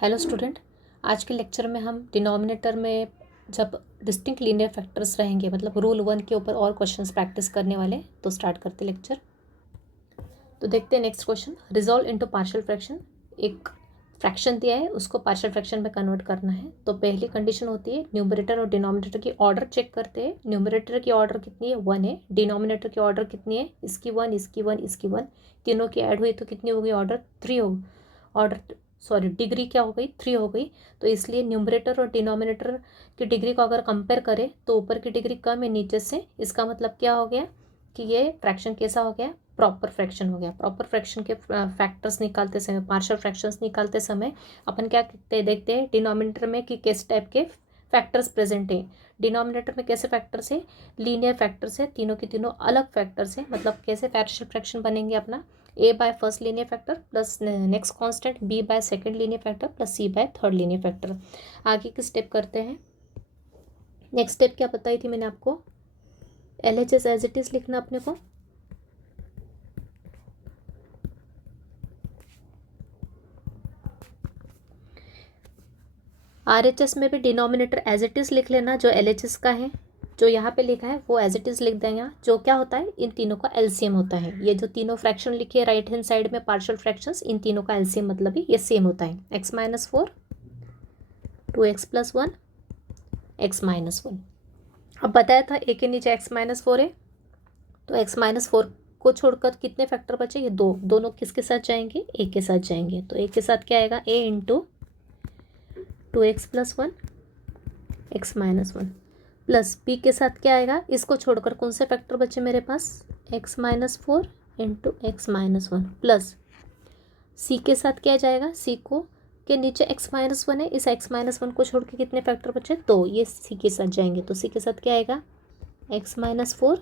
Hello student, आज के lecture में हम डिनोमिनेटर में जब डिस्टिंक्ट लीनियर फैक्टर्स रहेंगे मतलब रूल 1 के ऊपर और क्वेश्चंस प्रैक्टिस करने वाले, तो स्टार्ट करते लेक्चर। तो देखते हैं next question. Resolve into partial fraction. एक फ्रैक्शन दिया है, उसको पार्शियल फ्रैक्शन में कन्वर्ट करना है। तो पहली कंडीशन होती है न्यूमरेटर और डिनोमिनेटर की ऑर्डर चेक करते हैं। न्यूमरेटर की ऑर्डर कितनी है, 1 है। डिनोमिनेटर की ऑर्डर कितनी है, इसकी 1, इसकी 1, इसकी 1। तीनों की ऐड हुई तो कितनी हो गई ऑर्डर, 3 हो। डिग्री क्या हो गई, 3 हो गई। तो इसलिए न्यूमरेटर और डिनोमिनेटर की डिग्री को अगर कंपेयर करें तो ऊपर की डिग्री कम है नीचे से। इसका मतलब क्या हो गया कि ये फ्रैक्शन कैसा हो गया, प्रॉपर फ्रैक्शन हो गया। प्रॉपर फ्रैक्शन के फैक्टर्स निकालते समय, पार्शियल फ्रैक्शंस निकालते समय अपन क्या देखते हैं डिनोमिनेटर में कि किस टाइप के फैक्टर्स प्रेजेंट हैं। डिनोमिनेटर में कैसे फैक्टर्स है, लीनियर फैक्टर्स है, तीनों के तीनों अलग फैक्टर्स है। मतलब कैसे पार्शियल फ्रैक्शन बनेंगे अपना, a by first linear factor plus next constant b by second linear factor plus c by third linear factor. आगे की स्टेप करते हैं। नेक्स्ट स्टेप क्या बताई थी मैंने आपको, LHS एज इट इज लिखना अपने को। RHS में भी डिनोमिनेटर एज इट इज लिख लेना, जो LHS का है जो यहाँ पे लिखा है वो एज इट इज लिख देंगे। जो क्या होता है, इन तीनों का एलसीएम होता है। ये जो तीनों फ्रैक्शन लिखे राइट हैंड साइड में पार्शियल फ्रैक्शंस, इन तीनों का एलसीएम मतलब ही ये सेम होता है। x-4 2x + 1 x-1। अब बताया था a के नीचे x-4 है, तो x-4 को छोड़कर कितने फैक्टर बचे, ये दो। दोनों किसके साथ जाएंगे, a के साथ जाएंगे। तो a के साथ क्या आएगा, a into 2x + 1 x-1 plus b के साथ क्या आएगा, इसको छोड़कर कौन से फैक्टर बचे मेरे पास, x-4 into x-1 plus c के साथ क्या जाएगा, c को के नीचे x-1 है, इस x-1 को छोड़ के कितने फैक्टर बचे, तो ये c के साथ जाएंगे। तो c के साथ क्या आएगा, x-4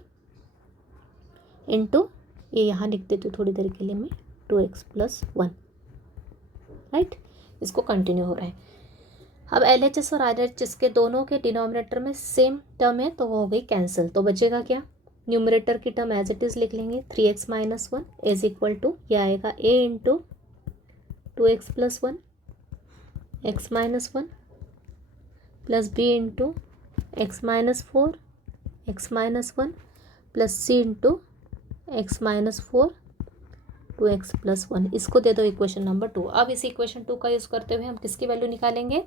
इंटू, ये यहाँ लिख देती हूँ थोड़ी देर के लिए मैं, 2x + 1। राइट, इसको कंटिन्यू हो रहा है। अब LHS और RHS के दोनों के डिनोमिनेटर में सेम टर्म है तो वो हो गई कैंसिल। तो बचेगा क्या, न्यूमरेटर की टर्म एज इट इज लिख लेंगे, 3x - 1 इज इक्वल टू, ये आएगा a into 2x + 1 x-1 plus b into x-4 x-1 plus c into x-4 2x + 1। इसको दे दो इक्वेशन नंबर 2। अब इस इक्वेशन 2 का यूज़ करते हुए हम किसकी वैल्यू निकालेंगे,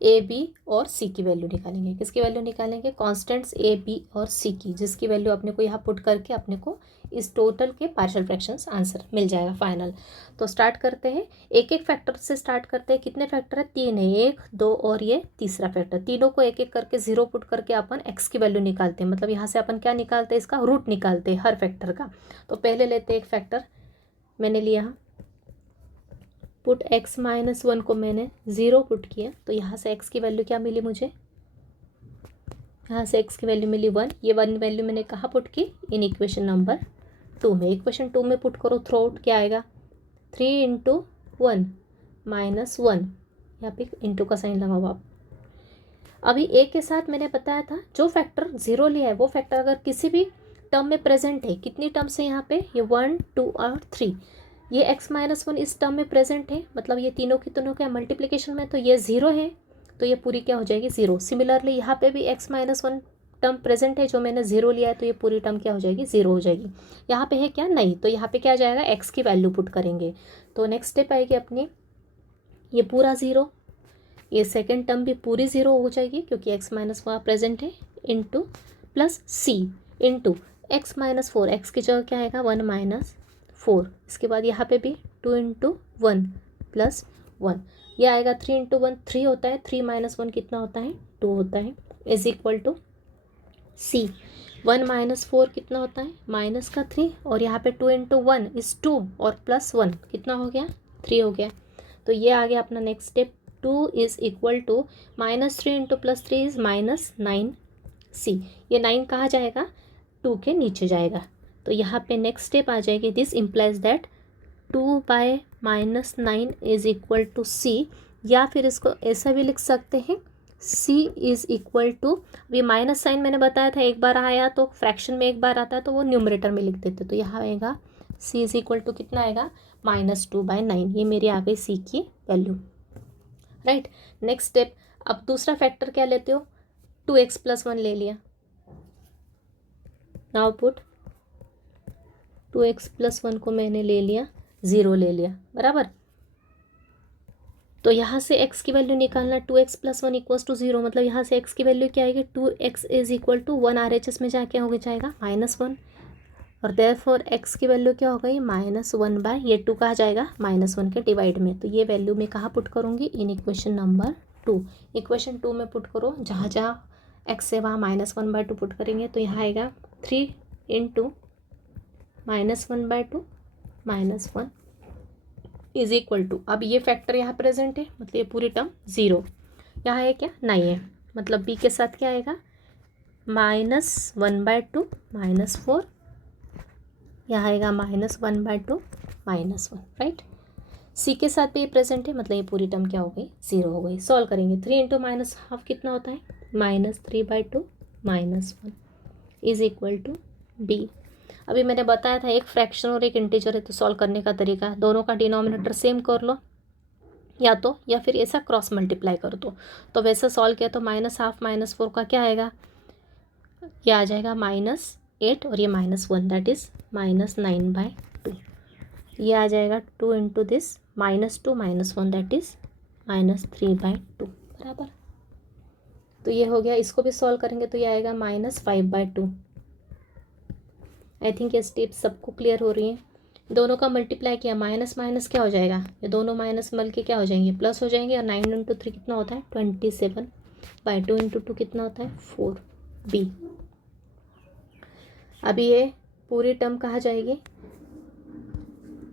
ए बी और सी की वैल्यू निकालेंगे। किसकी वैल्यू निकालेंगे, कॉन्स्टेंट्स ए बी और सी की, जिसकी वैल्यू अपने को यहाँ पुट करके अपने को इस टोटल के पार्शियल फ्रैक्शंस आंसर मिल जाएगा फाइनल। तो स्टार्ट करते हैं, एक एक फैक्टर से स्टार्ट करते हैं। कितने फैक्टर है, 3 है, 1 2 और ये तीसरा फैक्टर। तीनों को एक एक करके 0 पुट करके अपन एक्स की वैल्यू निकालते हैं। मतलब यहाँ से अपन क्या निकालते हैं, इसका रूट निकालते हैं हर फैक्टर का। तो पहले लेते हैं एक फैक्टर, मैंने लिया पुट x-1 को मैंने 0 पुट किया, तो यहाँ से x की वैल्यू क्या मिली मुझे, यहाँ से x की वैल्यू मिली 1। ये 1 वैल्यू मैंने कहाँ पुट की, इन इक्वेशन नंबर 2 में। इक्वेशन 2 में पुट करो, थ्रू आउट क्या आएगा, 3 × 1 - 1, यहाँ पे इंटू का साइन लगाओ आप। अभी a के साथ मैंने बताया था जो फैक्टर 0 लिया है वो फैक्टर अगर किसी भी टर्म में प्रेजेंट है, कितनी टर्म्स है यहाँ पे, ये 1 2 और 3, ये x-1 इस टर्म में प्रेजेंट है, मतलब ये तीनों की तीनों का मल्टीप्लिकेशन में, तो ये 0 है, तो ये पूरी क्या हो जाएगी, 0। सिमिलरली यहाँ पे भी x-1 टर्म प्रेजेंट है जो मैंने 0 लिया है, तो ये पूरी टर्म क्या हो जाएगी, 0 हो जाएगी। यहाँ पे है क्या, नहीं, तो यहाँ पे क्या जाएगा, x की वैल्यू पुट करेंगे। तो नेक्स्ट स्टेप आएगी अपनी, ये पूरा 0, ये सेकेंड टर्म भी पूरी 0 हो जाएगी क्योंकि x- वहाँ प्रेजेंट है, into plus c into x-4, x की जगह क्या आएगा, 1 - 4। इसके बाद यहाँ पे भी 2 × 1 + 1, ये आएगा 3 × 1 3 होता है, 3 - 1 कितना होता है, 2 होता है, इज इक्वल टू c 1 - 4 कितना होता है, -3, और यहाँ पे 2 × 1 इज 2 और प्लस 1 कितना हो गया, 3 हो गया। तो ये आ गया अपना next step, 2 is equal to -3 × +3 is -9c। ये 9 कहाँ जाएगा, 2 के नीचे जाएगा। तो यहाँ पे नेक्स्ट स्टेप आ जाएगी, this implies that 2 / -9 is equal to c, या फिर इसको ऐसा भी लिख सकते हैं, c इज इक्वल टू, अभी माइनस साइन मैंने बताया था एक बार आया तो फ्रैक्शन में एक बार आता है तो वो न्यूमरेटर में लिख देते, तो यहाँ आएगा c इज इक्वल टू कितना आएगा, -2/9। ये मेरी आ गई c की वैल्यू। राइट। नेक्स्ट स्टेप, अब दूसरा फैक्टर क्या लेते हो, 2x+1 ले लिया। नाउ पुट 2x+1 को मैंने ले लिया, 0 ले लिया, बराबर। तो यहाँ से x की वैल्यू निकालना, 2x+1 इक्वल्स टू 0, मतलब यहाँ से x की वैल्यू क्या आएगी, 2x is equal to 1 RHS में जाके हो जाएगा -1, और देयरफॉर x की वैल्यू क्या हो गई, -1 बाय ये 2 कहा जाएगा -1 के डिवाइड में। तो ये वैल्यू मैं कहाँ पुट करूँगी, इन इक्वेशन नंबर 2। इक्वेशन 2 में पुट करो, जहाँ जहाँ x है वहाँ -1/2 पुट करेंगे, तो यहाँ आएगा 3 × -1/2 -1 इज इक्वल टू, अब ये फैक्टर यहाँ प्रेजेंट है, मतलब ये पूरी टर्म 0, यहाँ है क्या, नहीं है, मतलब b के साथ क्या आएगा, -1/2 -4, यहाँ आएगा -1/2 -1, राइट। c के साथ भी ये प्रेजेंट है, मतलब ये पूरी टर्म क्या हो गई, 0 हो गई। सॉल्व करेंगे, 3 × -1/2 कितना होता है, -3/2 -1 इज इक्वल टू b। अभी मैंने बताया था एक फ्रैक्शन और एक इंटीजर है, तो सॉल्व करने का तरीका, दोनों का डिनोमिनेटर सेम कर लो, या फिर ऐसा क्रॉस मल्टीप्लाई कर दो। तो वैसे सॉल्व किया तो -12 -4 का क्या आएगा, ये आ जाएगा -8 और ये -1 दैट इज़ -9/2। ये आ जाएगा 2 × दिस -2 -1 दैट इज़ -3/2, बराबर। तो ये हो गया, इसको भी सॉल्व करेंगे तो ये आएगा -5/2। आई थिंक ये स्टेप्स सबको क्लियर हो रही हैं। दोनों का मल्टीप्लाई किया, माइनस माइनस क्या हो जाएगा, ये दोनों माइनस मल के क्या हो जाएंगे, प्लस हो जाएंगे, और 9 × 3 कितना होता है, 27/2 × 2 कितना होता है, 4b। अभी ये पूरी टर्म कहाँ जाएगी,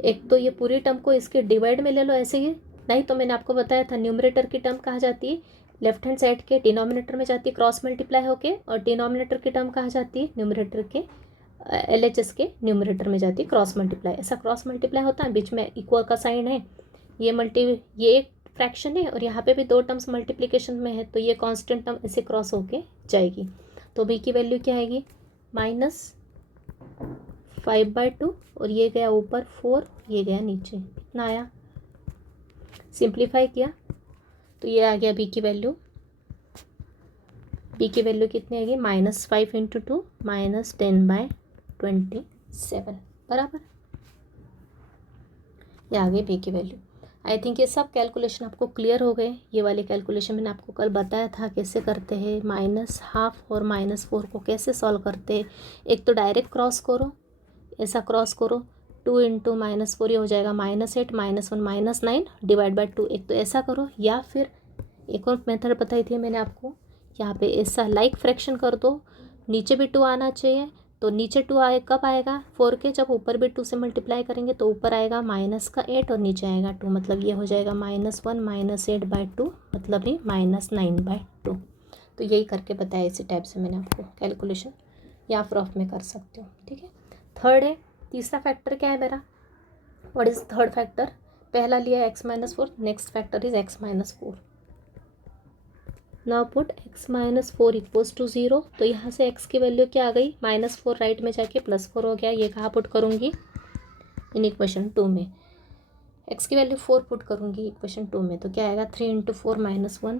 एक तो ये पूरी टर्म को इसके डिवाइड में ले लो ऐसे ही, नहीं तो मैंने आपको बताया था न्यूमरेटर की टर्म कहाँ जाती है, लेफ्ट हैंड साइड के डिनोमिनेटर में जाती है क्रॉस मल्टीप्लाई होके, और डिनोमिनेटर की टर्म कहाँ जाती है, न्यूमरेटर के LHS के न्यूमरेटर में जाती है क्रॉस मल्टीप्लाई। ऐसा क्रॉस मल्टीप्लाई होता है, बीच में इक्वल का साइन है, ये एक फ्रैक्शन है, और यहाँ पे भी 2 टर्म्स मल्टीप्लिकेशन में है, तो ये कांस्टेंट टर्म ऐसे क्रॉस होके जाएगी। तो b की वैल्यू क्या आएगी, -5/2, और ये गया ऊपर 4, ये गया नीचे, कितना आया, सिंप्लीफाई किया तो ये आ गया b की वैल्यू कितनी आएगी, -5 × 2 -10/27, बराबर। ये आ गई b की वैल्यू। आई थिंक ये सब कैलकुलेशन आपको क्लियर हो गए। ये वाले कैलकुलेशन मैंने आपको कल बताया था कैसे करते हैं, -12 और -4 को कैसे सॉल्व करते हैं। एक तो डायरेक्ट क्रॉस करो, ऐसा क्रॉस करो, 2 × -4 ये हो जाएगा -8 -1 -9 /2। एक तो ऐसा करो, या फिर एक और मेथड बताई थी मैंने आपको, यहाँ पे ऐसा लाइक फ्रैक्शन कर दो, नीचे भी 2 आना चाहिए, तो नीचे 2 आए कब आएगा, 4 के जब ऊपर भी 2 से मल्टीप्लाई करेंगे तो ऊपर आएगा -8 और नीचे आएगा 2, मतलब ये हो जाएगा -1 -8/2, मतलब ये -9/2। तो यही करके बताया, इसी टाइप से मैंने आपको कैलकुलेशन, या फिर ऑफ में कर सकते हो, ठीक है। थर्ड है, तीसरा फैक्टर क्या है मेरा, व्हाट इज थर्ड फैक्टर, पहला लिया x-4, next factor is x-4। Now put x-4 equals to 0, तो यहाँ से x की वैल्यू क्या आ गई, -4 राइट में जाके +4 हो गया, ये कहाँ पुट करूँगी, इन इक्वेशन 2 में। x की वैल्यू 4 पुट करूँगी इक्वेशन 2 में, तो क्या आएगा, 3 × 4 -1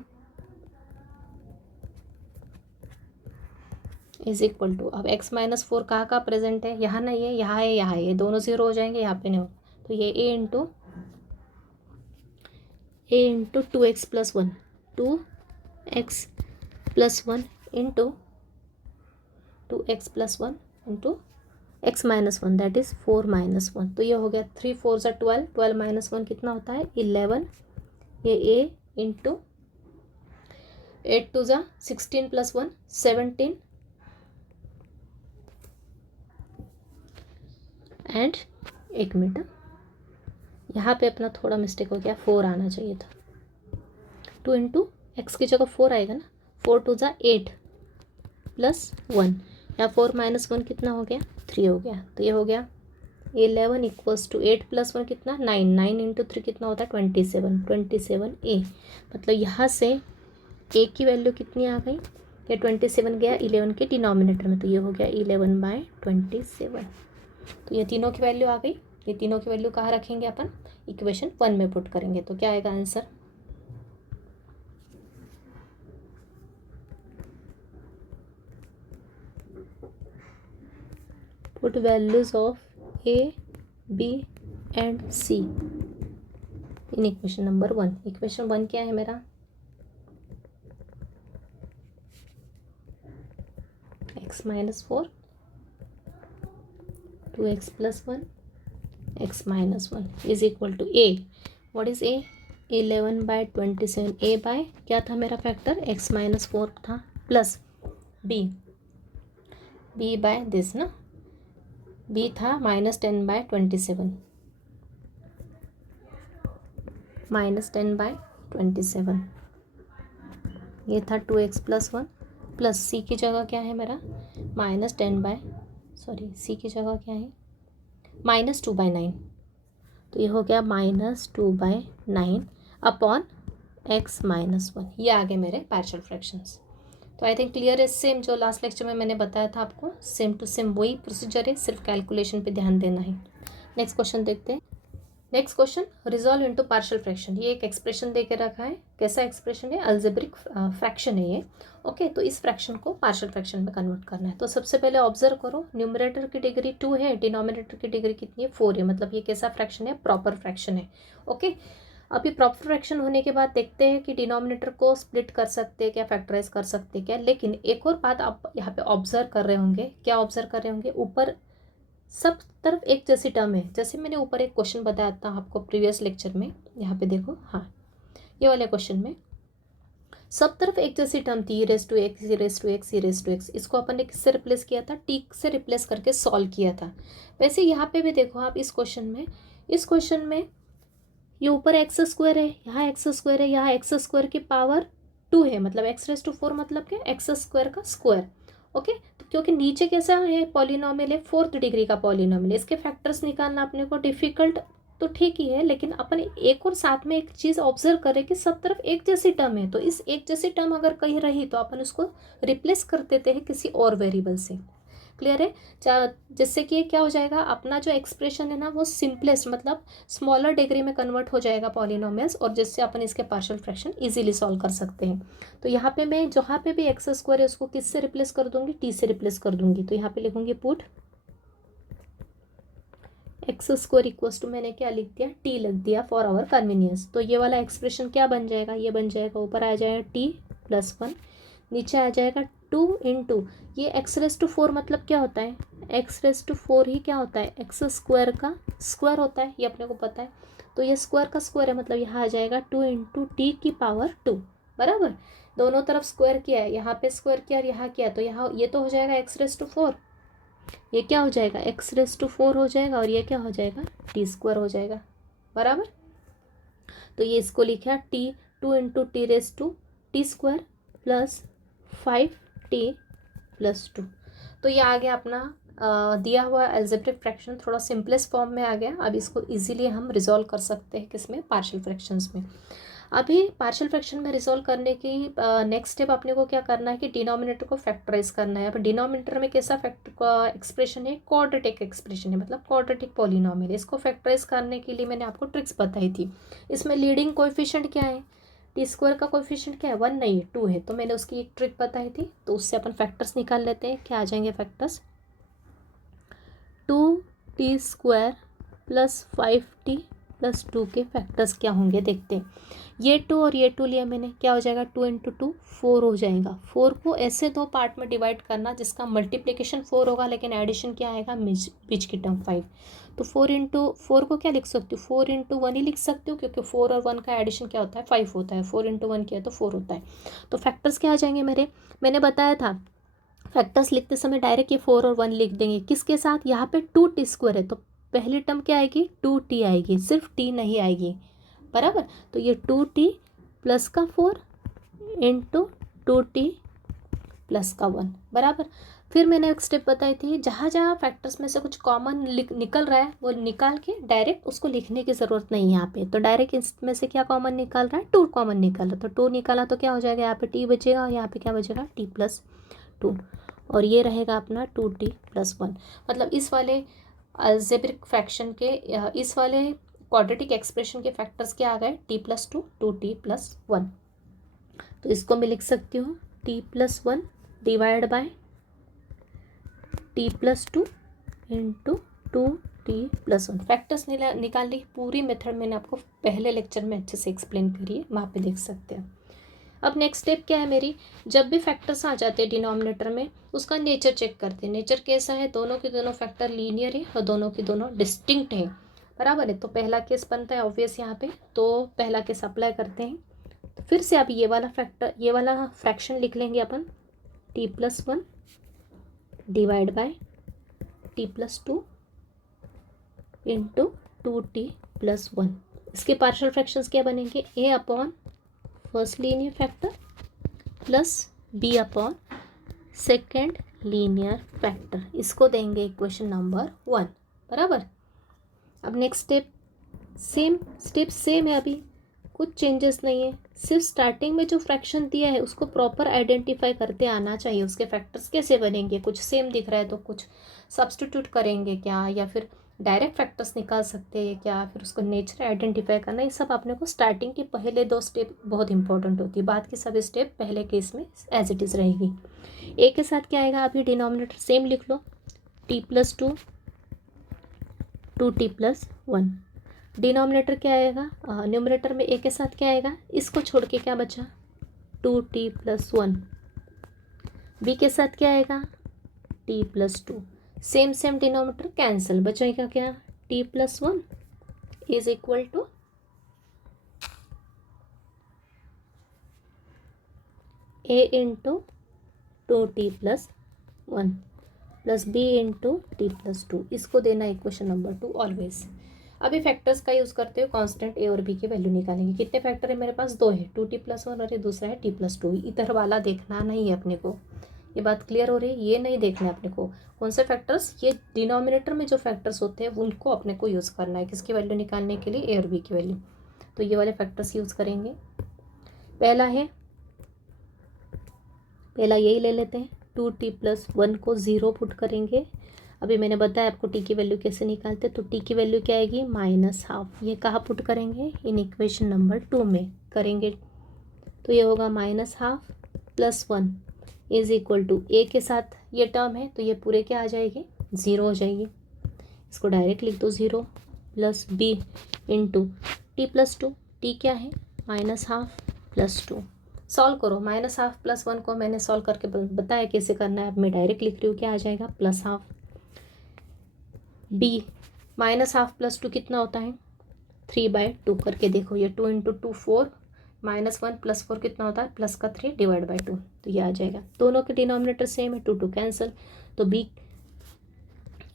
इज इक्वल टू, अब x-4 कहाँ प्रेजेंट है, यहाँ नहीं है, यहाँ है, यहाँ है, ये दोनों 0 हो जाएंगे, यहाँ पे नहीं होगा, तो ये a × 2x+1 2x+1 into 2x+1 into x-1 that is 4 -1, तो ये हो गया 3 4 ज़ा 12, 12 -1 कितना होता है, 11, ये a इंटू 8 2 ज़ा 16 + 1 17, एंड एक मिनट, यहाँ पे अपना थोड़ा मिस्टेक हो गया, 4 आना चाहिए था, 2 × x की जगह 4 आएगा ना, 4 2 ज़ा 8 + 1, या 4 -1 कितना हो गया, 3 हो गया, तो ये हो गया 11 इक्वल्स टू 8 + 1 कितना, 9, 9 × 3 कितना होता है, 27, 27a, मतलब यहाँ से a की वैल्यू कितनी आ गई, ये 27 गया 11 के डिनोमिनेटर में, तो ये हो गया 11/27। तो ये तीनों की वैल्यू आ गई, ये तीनों की वैल्यू कहाँ रखेंगे अपन, इक्वेशन 1 में पुट करेंगे, तो क्या आएगा answer, put values of A B and C in equation number 1। Equation 1 क्या है मेरा, x minus 4 2x plus 1 x minus 1 is equal to A, what is A, 11/27। A by क्या था मेरा फैक्टर, x माइनस 4 था, plus B, B by this ना, B था -10/27, -10/27, ये था 2x प्लस 1, प्लस सी की जगह क्या है मेरा, सी की जगह क्या है, -2/9, तो ये हो गया -2/9 अपॉन x माइनस 1। ये आ गए मेरे पार्शियल फ्रैक्शंस। तो आई थिंक क्लियर है, सेम जो लास्ट लेक्चर में मैंने बताया था आपको, सेम टू सेम वही प्रोसीजर है, सिर्फ कैलकुलेशन पे ध्यान देना है। नेक्स्ट क्वेश्चन देखते हैं। Next question, resolve into partial fraction. ये एक एक्सप्रेशन दे के रखा है, कैसा एक्सप्रेशन है, अलजेब्रिक फ्रैक्शन है ये। ओके तो इस फ्रैक्शन को पार्शियल फ्रैक्शन में कन्वर्ट करना है। तो सबसे पहले ऑब्जर्व करो, न्यूमरेटर की डिग्री 2 है, डिनोमिनेटर की डिग्री कितनी है, 4 है, मतलब ये कैसा फ्रैक्शन है, प्रॉपर फ्रैक्शन है। ओके अभी प्रॉपर फ्रैक्शन होने के बाद देखते हैं कि डिनोमिनेटर को स्प्लिट कर सकते हैं क्या, फैक्टराइज कर सकते हैं क्या। लेकिन एक और बात आप यहाँ पे ऑब्जर्व कर रहे होंगे, क्या ऑब्जर्व कर रहे होंगे, ऊपर सब तरफ एक जैसी टर्म है। जैसे मैंने ऊपर एक क्वेश्चन बताया था आपको प्रीवियस लेक्चर में, यहाँ पे देखो, हाँ ये वाले क्वेश्चन में सब तरफ एक जैसी टर्म थी, e⁻x, इसको अपन ने किससे रिप्लेस किया था, t से रिप्लेस करके सॉल्व किया था। वैसे यहाँ पे भी देखो आप इस क्वेश्चन में ये ऊपर x² है, यहाँ x² है, यहाँ x² की पावर 2 है, मतलब x⁴ मतलब क्या, x² का स्क्वायर। ओके तो क्योंकि नीचे कैसा है, पॉलिनोमियल है, 4th डिग्री का पॉलिनोमियल, इसके फैक्टर्स निकालना अपने को डिफिकल्ट तो ठीक ही है, लेकिन अपन एक और साथ में एक चीज़ ऑब्जर्व करें कि सब तरफ एक जैसी टर्म है। तो इस एक जैसी टर्म अगर कहीं रही तो अपन उसको रिप्लेस कर देते हैं किसी और वेरिएबल से। क्लियर है, जिससे कि क्या हो जाएगा, अपना जो एक्सप्रेशन है ना वो सिंपलेस्ट मतलब स्मॉलर डिग्री में कन्वर्ट हो जाएगा पॉलिनोमियल्स, और जिससे अपन इसके पार्शियल फ्रैक्शन इजीली सॉल्व कर सकते हैं। तो यहाँ पे मैं जहाँ पे भी x² है उसको किससे रिप्लेस कर दूंगी, t से रिप्लेस कर दूंगी। तो यहाँ पे लिखूंगी पुट x² इक्वल्स टू, मैंने क्या लिख दिया, t लिख दिया फॉर आवर कन्वीनियंस। तो ये वाला एक्सप्रेशन क्या बन जाएगा, ये बन जाएगा, ऊपर आ जाएगा t+1, नीचे आ जाएगा 2 इंटू ये x⁴ मतलब क्या होता है, x⁴ ही क्या होता है, x² का स्क्वायर होता है, ये अपने को पता है। तो ये स्क्वायर का स्क्वायर है, मतलब यहाँ आ जाएगा 2 इंटू टी की पावर 2, बराबर। दोनों तरफ स्क्वायर किया है, यहाँ पे स्क्वायर किया और यहाँ किया, तो यहाँ ये तो हो जाएगा x⁴, ये क्या हो जाएगा, x⁴ हो जाएगा, और ये क्या हो जाएगा, t² हो जाएगा, बराबर। तो ये इसको लिखा t 2 into t² plus 5t+2। तो ये आ गया अपना दिया हुआ अलजेब्रिक फ्रैक्शन, थोड़ा सिंपलेस्ट फॉर्म में आ गया। अब इसको इजीली हम रिजॉल्व कर सकते हैं किसमें, पार्शियल फ्रैक्शंस में। अभी पार्शियल फ्रैक्शन में रिजॉल्व करने की नेक्स्ट स्टेप अपने को क्या करना है कि डिनोमिनेटर को फैक्टराइज करना है। अब डिनोमिनेटर में कैसा फैक्टर का एक्सप्रेशन है, क्वाड्रेटिक एक्सप्रेशन है, मतलब क्वाड्रेटिक पॉलिनोमियल। इसको फैक्टराइज करने के लिए मैंने आपको ट्रिक्स बताई थी। इसमें लीडिंग कोएफिशिएंट क्या है, t² का कोएफिशिएंट क्या है, 1 नहीं 2 है, तो मैंने उसकी एक ट्रिक बताई थी। तो उससे अपन फैक्टर्स निकाल लेते हैं, क्या आ जाएंगे फैक्टर्स, 2t² प्लस 5t+2 के फैक्टर्स क्या होंगे देखते हैं। ये 2 और ये 2 लिया मैंने, क्या हो जाएगा, 2 इंटू 2 4 हो जाएगा। 4 को ऐसे दो पार्ट में डिवाइड करना जिसका मल्टीप्लिकेशन 4 होगा लेकिन एडिशन क्या आएगा, बीच की टर्म 5। तो 4 इंटू 4 को क्या लिख सकती हूँ, 4 इंटू 1 ही लिख सकती हूँ, क्योंकि 4 और 1 का एडिशन क्या होता है, 5 होता है। 4 इंटू 1 किया तो 4 होता है। तो फैक्टर्स क्या आ जाएंगे मेरे, मैंने बताया था फैक्टर्स लिखते समय डायरेक्ट ये 4 और 1 लिख देंगे, किसके साथ, यहाँ पे 2t² है, तो पहली टर्म क्या आएगी, 2t आएगी, सिर्फ t नहीं आएगी, बराबर। तो ये 2t प्लस का 4 इंटू 2t प्लस का 1, बराबर। फिर मैंने एक स्टेप बताई थी, जहाँ जहाँ फैक्टर्स में से कुछ कॉमन निकल रहा है वो निकाल के डायरेक्ट उसको लिखने की ज़रूरत नहीं है यहाँ पे। तो डायरेक्ट इसमें से क्या कॉमन निकाल रहा है, 2 कॉमन निकाल रहा है, तो 2 निकाला तो क्या हो जाएगा, यहाँ पे t बचेगा और यहाँ पे क्या बचेगा, t+2, और ये रहेगा अपना 2t+1। मतलब इस वाले अलजेब्रिक फ्रैक्शन के, इस वाले क्वाड्रेटिक एक्सप्रेशन के फैक्टर्स क्या आ गए, t+2 2t+1। तो इसको मैं लिख सकती हूँ t+1 divide by t+2 into 2t+1। Factors निकालने की पूरी मेथड मैंने आपको पहले लेक्चर में अच्छे से एक्सप्लेन करी है, वहाँ पे देख सकते हैं। अब नेक्स्ट स्टेप क्या है मेरी, जब भी फैक्टर्स आ जाते हैं डिनोमिनेटर में उसका नेचर चेक करते हैं। नेचर कैसा है, दोनों के दोनों फैक्टर लीनियर है और दोनों के दोनों डिस्टिंक्ट है, बराबर है। तो पहला केस बनता है ऑब्वियस यहाँ पे, तो पहला केस अप्लाई करते हैं। तो फिर से अब ये वाला फ्रैक्शन लिख लेंगे अपन, t+1 divide by t+2 into 2t+1। इसके पार्शियल फ्रैक्शंस क्या बनेंगे, a upon first linear factor plus b upon second linear factor. इसको देंगे इक्वेशन नंबर 1, बराबर। अब नेक्स्ट स्टेप सेम है, अभी कुछ चेंजेस नहीं है, सिर्फ स्टार्टिंग में जो फ्रैक्शन दिया है उसको प्रॉपर आइडेंटिफाई करते आना चाहिए। उसके फैक्टर्स कैसे बनेंगे, कुछ सेम दिख रहा है तो कुछ सब्स्टिट्यूट करेंगे क्या, या फिर डायरेक्ट फैक्टर्स निकाल सकते हैं क्या, फिर उसको नेचर आइडेंटिफाई करना, ये सब अपने को स्टार्टिंग के पहले 2 स्टेप बहुत इंपॉर्टेंट होती है। बाद की सभी स्टेप पहले केस में एज इट इज़ रहेगी। ए के साथ क्या आएगा, अभी डिनोमिनेटर सेम लिख लो, t+2 2t+1। डिनोमिनेटर क्या आएगा, न्यूमरेटर में ए के साथ क्या आएगा, इसको छोड़ के क्या बचा 2t+1। बी के साथ क्या आएगा t+2। सेम डिनोमिनेटर कैंसिल, बचेगा क्या t+1 is equal to a into 2t+1 plus b into t+2। इसको देना इक्वेशन नंबर 2 ऑलवेज। अभी फैक्टर्स का यूज़ करते हुए कांस्टेंट ए और बी की वैल्यू निकालेंगे। कितने फैक्टर है मेरे पास, 2 है, 2t+1 और ये दूसरा है t+2। इधर वाला देखना नहीं है अपने को, ये बात क्लियर हो रही है, ये नहीं देखना है अपने को। कौन से फैक्टर्स, ये डिनोमिनेटर में जो फैक्टर्स होते हैं उनको अपने को यूज़ करना है, किसकी वैल्यू निकालने के लिए, ए और बी की वैल्यू। तो ये वाले फैक्टर्स यूज़ करेंगे। पहला यही ले लेते हैं, 2t+1 को 0 पुट करेंगे। अभी मैंने बताया आपको टी की वैल्यू कैसे निकालते, तो टी की वैल्यू क्या आएगी -12। ये कहाँ पुट करेंगे, इन इक्वेशन नंबर 2 में करेंगे। तो ये होगा -12 + 1 इज इक्वल टू, ए के साथ ये टर्म है तो ये पूरे क्या आ जाएगी 0 हो जाएगी। इसको डायरेक्ट लिख दो 0 plus b into t+2। T क्या है -12 + 2। सॉल्व करो, -12 + 1 को मैंने सॉल्व करके बताया कैसे करना है। अब मैं डायरेक्ट लिख रही हूँ, क्या आ जाएगा +12। b -12 + 2 कितना होता है 3/2 करके देखो, ये 2 × 2 4, -1 + 4 कितना होता है +3 /2। तो ये आ जाएगा, दोनों के डिनोमिनेटर सेम है, 2 कैंसिल। तो b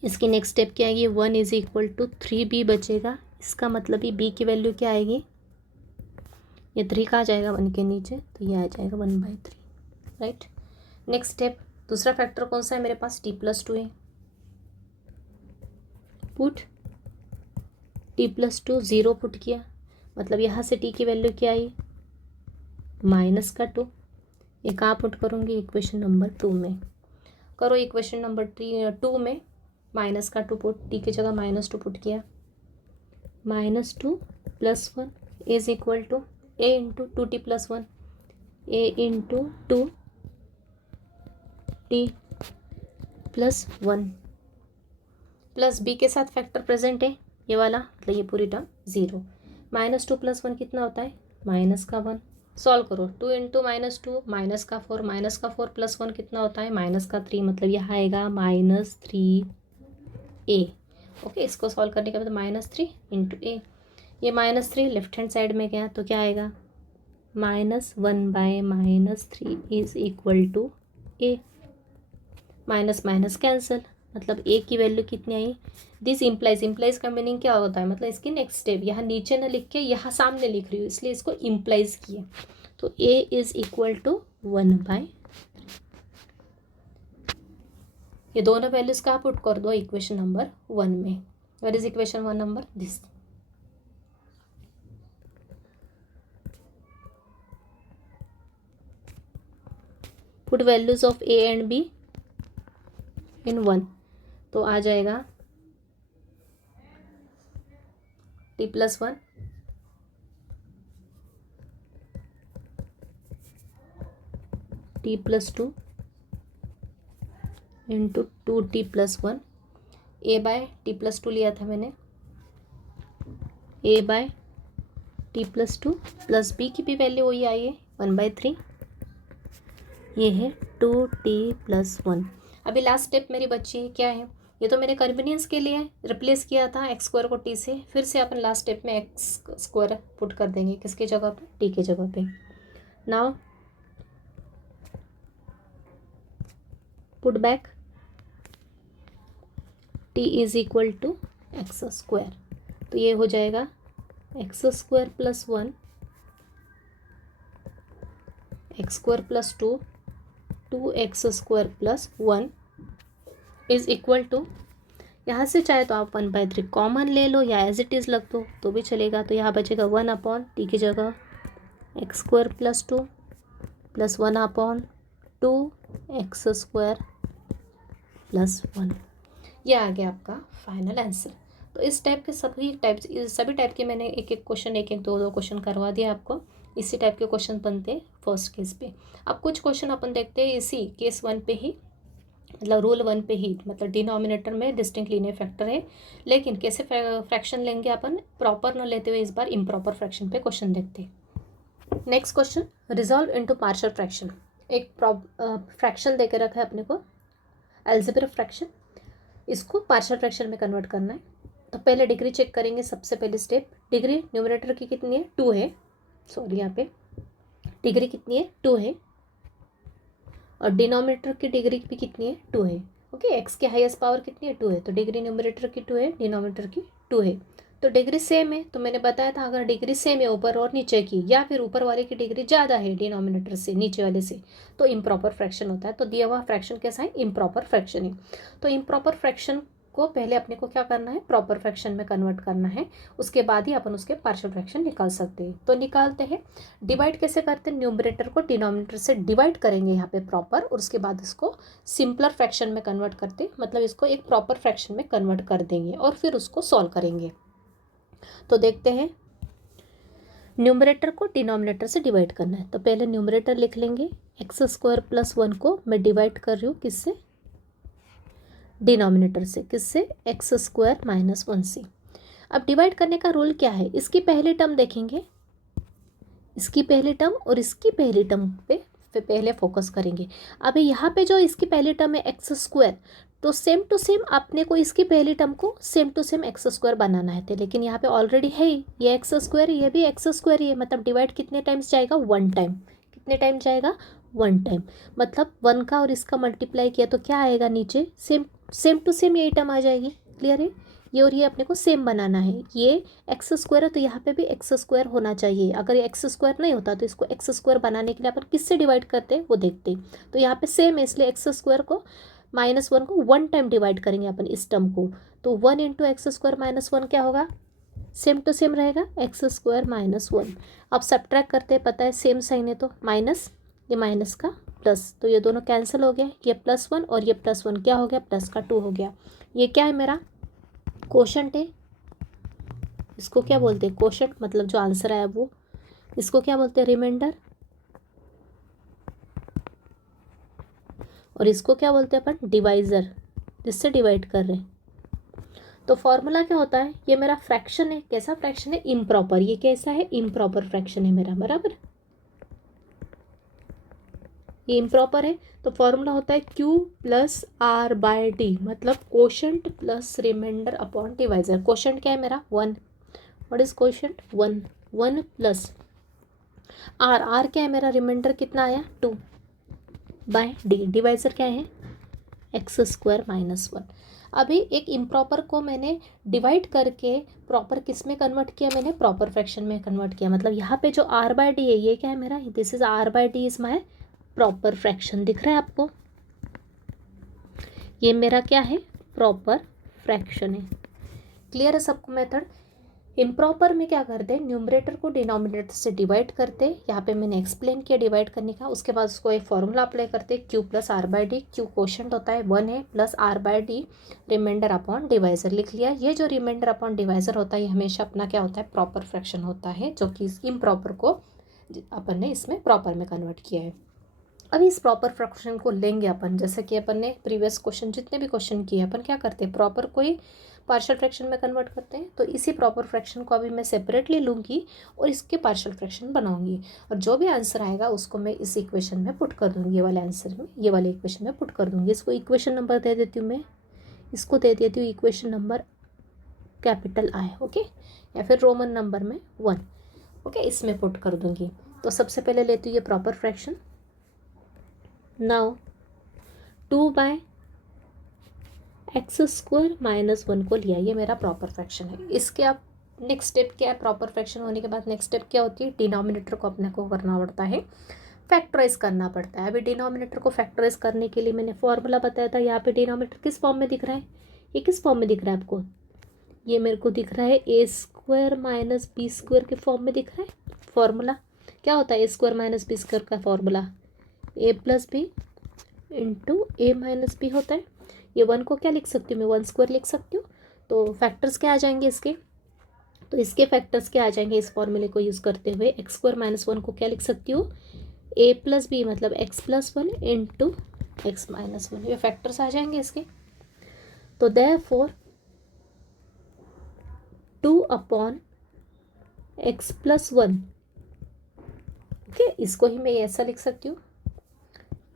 इसकी नेक्स्ट स्टेप क्या आएगी, 1 इज इक्वल टू 3b बचेगा। इसका मतलब ही b की वैल्यू क्या आएगी, ये 3 का आ जाएगा 1 के नीचे, तो ये आ जाएगा 1/3, राइट। नेक्स्ट स्टेप, दूसरा फैक्टर कौन सा है मेरे पास, t+2 है। पुट t+2 0 पुट किया, मतलब यहाँ से t की वैल्यू क्या आई -2। ये कहाँ पुट करूँगी, इक्वेशन नंबर 2 में करो। इक्वेशन नंबर 2 में -2 पुट, t की जगह -2 पुट किया, -2 + 1 is equal to a into 2t+1, a into 2t+1 plus b के साथ फैक्टर प्रेजेंट है ये वाला, मतलब ये पूरी टर्म 0। -2 + 1 कितना होता है -1। सॉल्व करो, 2 × -2 -4 -4 + 1 कितना होता है -3, मतलब यहाँ आएगा -3a। ओके, इसको सॉल्व करने के बाद -3 × a, ये -3 लेफ्ट हैंड साइड में गया तो क्या आएगा -1/-3 is equal to a। Minus minus cancel, मतलब a की वैल्यू कितनी आई, दिस इम्प्लाइज का मीनिंग क्या होता है, मतलब इसकी नेक्स्ट स्टेप यहाँ नीचे ना लिख के यहाँ सामने लिख रही हूँ, इसलिए इसको इम्प्लाइज किया। तो a इज इक्वल टू 1/3। ये दोनों वैल्यूज का पुट कर दो इक्वेशन नंबर 1 में। What is equation 1 number, this. Put values of a and b in 1, तो आ जाएगा t+1 t+2 into 2t+1 a by t plus two लिया था मैंने, a by t plus two plus b की भी वैल्यू वही आई है 1/3, ये है 2t+1। अभी लास्ट स्टेप मेरी बच्ची है, क्या है, ये तो मेरे कन्वीनियंस के लिए रिप्लेस किया था एक्स स्क्वायर को टी से, फिर से अपन लास्ट स्टेप में एक्स स्क्वायर पुट कर देंगे किसके जगह पे, टी के जगह पे। Now put back t is equal to x square, तो ये हो जाएगा x square plus 1 x square plus 2 2x square plus 1 is equal to, यहाँ से चाहे तो आप 1/3 कॉमन ले लो या एज इट इज़ लग दो तो भी चलेगा, तो यहाँ बचेगा 1/t की जगह x square plus 2 plus 1/2x square plus 1। यह आ गया आपका फाइनल आंसर। तो इस टाइप के सभी टाइप के मैंने एक एक क्वेश्चन, एक एक दो क्वेश्चन करवा दिया आपको। इसी टाइप के क्वेश्चन बनते हैं फर्स्ट केस पे। अब कुछ क्वेश्चन अपन देखते हैं इसी केस 1 पे ही, मतलब रूल 1 पे ही, मतलब डिनोमिनेटर में डिस्टिंक्ट लीनियर फैक्टर है, लेकिन कैसे फ्रैक्शन लेंगे अपन, प्रॉपर न लेते हुए इस बार इम्प्रॉपर फ्रैक्शन पे क्वेश्चन देखते हैं। Next question, resolve into partial fraction. एक फ्रैक्शन देके रखा है अपने को, अलजेब्रिक फ्रैक्शन, इसको पार्शियल फ्रैक्शन में कन्वर्ट करना है। तो पहले डिग्री चेक करेंगे, सबसे पहले स्टेप। डिग्री न्यूमरेटर की कितनी है, 2 है, सॉरी यहाँ पे डिग्री कितनी है, 2 है, और डिनोमिनेटर की डिग्री भी कितनी है, 2 है। ओके, एक्स की हाईएस्ट पावर कितनी है, 2 है, तो डिग्री न्यूमरेटर की 2 है, डिनोमिनेटर की 2 है। तो डिग्री सेम है, तो मैंने बताया था अगर डिग्री सेम है ऊपर और नीचे की, या फिर ऊपर वाले की डिग्री ज़्यादा है डिनोमिनेटर से नीचे वाले से, तो इम्प्रॉपर फ्रैक्शन होता है। तो दिया हुआ फ्रैक्शन कैसा है, इम्प्रॉपर फ्रैक्शन है। तो इम्प्रॉपर फ्रैक्शन को पहले अपने को क्या करना है, प्रॉपर फ्रैक्शन में कन्वर्ट करना है, उसके बाद ही अपन उसके पार्शियल फ्रैक्शन निकाल सकते हैं। तो निकालते हैं। डिवाइड कैसे करते हैं, न्यूमरेटर को डिनोमिनेटर से डिवाइड करेंगे यहाँ पे प्रॉपर, और उसके बाद इसको सिंपलर फ्रैक्शन में कन्वर्ट करते, मतलब इसको एक प्रॉपर फ्रैक्शन में कन्वर्ट कर देंगे और फिर उसको सॉल्व करेंगे। तो देखते हैं, न्यूमरेटर को डिनोमिनेटर से डिवाइड करना है, तो पहले न्यूमरेटर लिख लेंगे, एक्स स्क्वायर प्लस 1 को मैं डिवाइड कर रही हूँ किससे, डिनोमिनेटर से, किससे, एक्स स्क्वायर माइनस 1 से। अब डिवाइड करने का रूल क्या है, इसकी पहली टर्म देखेंगे, इसकी पहली टर्म और इसकी पहली टर्म पे पहले फोकस करेंगे। अभी यहाँ पे जो इसकी पहली टर्म है एक्स स्क्वायर, तो सेम टू सेम आपने को इसकी पहली टर्म को same to same x square बनाना है, लेकिन यहाँ पे ऑलरेडी है ये एक्स स्क्वायर, ये भी एक्स स्क्वायर ही है, मतलब डिवाइड कितने टाइम्स जाएगा, 1 टाइम। कितने टाइम जाएगा, 1 टाइम, मतलब 1 का और इसका मल्टीप्लाई किया तो क्या आएगा नीचे, सेम टू सेम यही टर्म आ जाएगी। क्लियर है, ये और ये अपने को सेम बनाना है। ये एक्स स्क्वायर है तो यहाँ पे भी एक्स स्क्वायर होना चाहिए, अगर ये एक्स स्क्वायर नहीं होता तो इसको एक्स स्क्वायर बनाने के लिए अपन किससे डिवाइड करते हैं वो देखते हैं। तो यहाँ पे सेम है, इसलिए एक्स स्क्वायर को -1 को 1 टाइम डिवाइड करेंगे अपन इस टर्म को, तो 1 इंटू एक्स स्क्वायर -1 क्या होगा, सेम टू सेम रहेगा, एक्स स्क्वायर -1। अब सब्ट्रैक्ट करते हैं, पता है सेम साइन है तो माइनस, ये माइनस का प्लस, तो ये दोनों कैंसिल हो गया, ये +1 और ये +1 क्या हो गया, प्लस का 2 हो गया। ये क्या है, मेरा कोशंट है, इसको क्या बोलते हैं, कोशंट, मतलब जो आंसर आया वो, इसको क्या बोलते हैं, रिमाइंडर, और इसको क्या बोलते हैं अपन, डिवाइज़र, जिससे डिवाइड कर रहे हैं। तो फॉर्मूला क्या होता है, ये मेरा फ्रैक्शन है, कैसा फ्रैक्शन है, इम्प्रॉपर, ये कैसा है, इम्प्रॉपर फ्रैक्शन है मेरा, बराबर, ये इम्प्रॉपर है। तो फॉर्मूला होता है Q + R/D, मतलब quotient plus remainder upon divisor. Quotient क्या है मेरा, 1, what is quotient, 1 plus R क्या है मेरा, रिमाइंडर कितना आया, 2/D, डिवाइजर क्या है, एक्स स्क्वायर -1। अभी एक इम्प्रॉपर को मैंने डिवाइड करके प्रॉपर किस में कन्वर्ट किया, मैंने प्रॉपर फ्रैक्शन में कन्वर्ट किया, मतलब यहाँ पे जो R/D है ये क्या है मेरा, this is R/D is my proper fraction. दिख रहा है आपको, ये मेरा क्या है, प्रॉपर फ्रैक्शन है। क्लियर है सबको मेथड। इम्प्रॉपर में क्या करते हैं, न्यूमरेटर को डिनोमिनेटर से डिवाइड करते हैं, यहाँ पे मैंने एक्सप्लेन किया डिवाइड करने का, उसके बाद उसको एक फॉर्मूला अप्लाई करते हैं, Q + R/D, Q कोशंट होता है 1 है, plus R/D reminder upon divisor लिख लिया। ये जो रिमाइंडर अपॉन डिवाइजर होता है ये हमेशा अपना क्या होता है, प्रॉपर फ्रैक्शन होता है, जो कि इम्प्रॉपर को अपन ने इसमें प्रॉपर में कन्वर्ट किया है। अभी इस प्रॉपर फ्रैक्शन को लेंगे अपन, जैसे कि अपन ने प्रीवियस क्वेश्चन जितने भी क्वेश्चन किए अपन क्या करते हैं, प्रॉपर को ही पार्शियल फ्रैक्शन में कन्वर्ट करते हैं। तो इसी प्रॉपर फ्रैक्शन को अभी मैं सेपरेटली लूँगी और इसके पार्शियल फ्रैक्शन बनाऊंगी, और जो भी आंसर आएगा उसको मैं इस इक्वेशन में पुट कर दूँगी, ये वाले आंसर में, ये वाले इक्वेशन में पुट कर दूँगी। इसको इक्वेशन नंबर दे देती हूँ मैं, इसको दे देती हूँ equation number capital I, okay, या फिर रोमन नंबर में 1, ओके, इसमें पुट कर दूँगी। तो सबसे पहले लेती हूँ ये proper fraction. Now 2/x² minus 1 को लिया, ये मेरा प्रॉपर फ्रैक्शन है। इसके अब नेक्स्ट स्टेप क्या है, प्रॉपर फ्रैक्शन होने के बाद नेक्स्ट स्टेप क्या होती है, डिनोमिनेटर को अपने को करना पड़ता है, फैक्टराइज करना पड़ता है। अभी डिनोमिनेटर को फैक्टराइज करने के लिए मैंने फॉर्मूला बताया था। यहाँ पे डिनोमिनेटर किस फॉर्म में दिख रहा है, ये किस फॉर्म में दिख रहा है आपको, ये मेरे को दिख रहा है a² माइनस b² के फॉर्म में दिख रहा है। फॉर्मूला क्या होता है, a² माइनस b² का formula a+b into a minus b होता है। ये 1 को क्या लिख सकती हूँ मैं, 1² लिख सकती हूँ। तो फैक्टर्स क्या आ जाएंगे इसके, तो इसके फैक्टर्स क्या आ जाएंगे, इस फॉर्मूले को यूज़ करते हुए x² माइनस 1 को क्या लिख सकती हूँ, a+b मतलब x+1 इंटू x माइनस 1, ये फैक्टर्स आ जाएंगे इसके। तो देयरफॉर 2/x+1, ओके, इसको ही मैं ऐसा लिख सकती हूँ,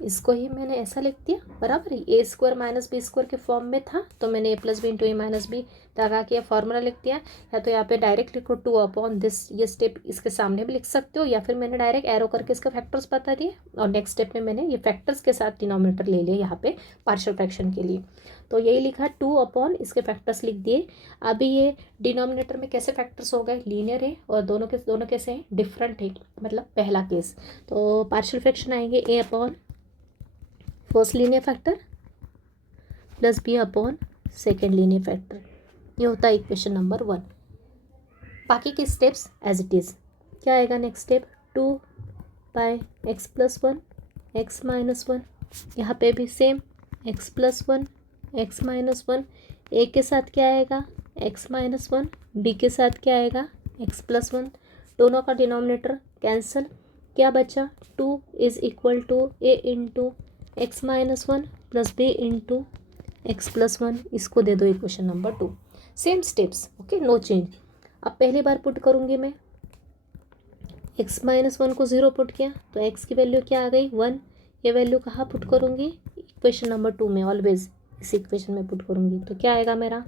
इसको ही मैंने ऐसा लिख दिया, बराबर है। a² माइनस b² के फॉर्म में था तो मैंने a+b into a minus b लगा के फॉर्मूला लिख दिया। या तो यहाँ पे डायरेक्ट लिखो 2/this, ये स्टेप इसके सामने भी लिख सकते हो, या फिर मैंने डायरेक्ट एरो करके इसका फैक्टर्स बता दिए, और नेक्स्ट स्टेप में मैंने ये फैक्टर्स के साथ डिनोमिनेटर ले लिया यहाँ पे पार्शियल फ्रैक्शन के लिए। तो यही लिखा 2/ इसके फैक्टर्स लिख दिए। अभी ये डिनोमिनेटर में कैसे फैक्टर्स हो गए, लीनियर है, और दोनों कैसे हैं, डिफरेंट है, मतलब पहला केस। तो पार्शियल फ्रैक्शन आएंगे a/ first linear factor plus b/ second linear factor, ये होता है इक्वेशन नंबर 1। बाकी के स्टेप्स एज इट इज़। क्या आएगा next step, 2/x+1 x minus 1, यहाँ पे भी same x+1 x minus 1, a के साथ क्या आएगा x माइनस 1, b के साथ क्या आएगा x+1, दोनों का डिनोमिनेटर कैंसिल, क्या बचा 2 is equal to a into x minus 1 plus b into x+1, इसको दे दो equation number 2। Same steps, okay, no change. अब पहली बार पुट करूँगी मैं, x माइनस 1 को 0 पुट किया तो x की वैल्यू क्या आ गई 1, ये वैल्यू कहाँ पुट करूँगी, इक्वेशन नंबर 2 में, ऑलवेज इस इक्वेशन में पुट करूँगी। तो क्या आएगा मेरा,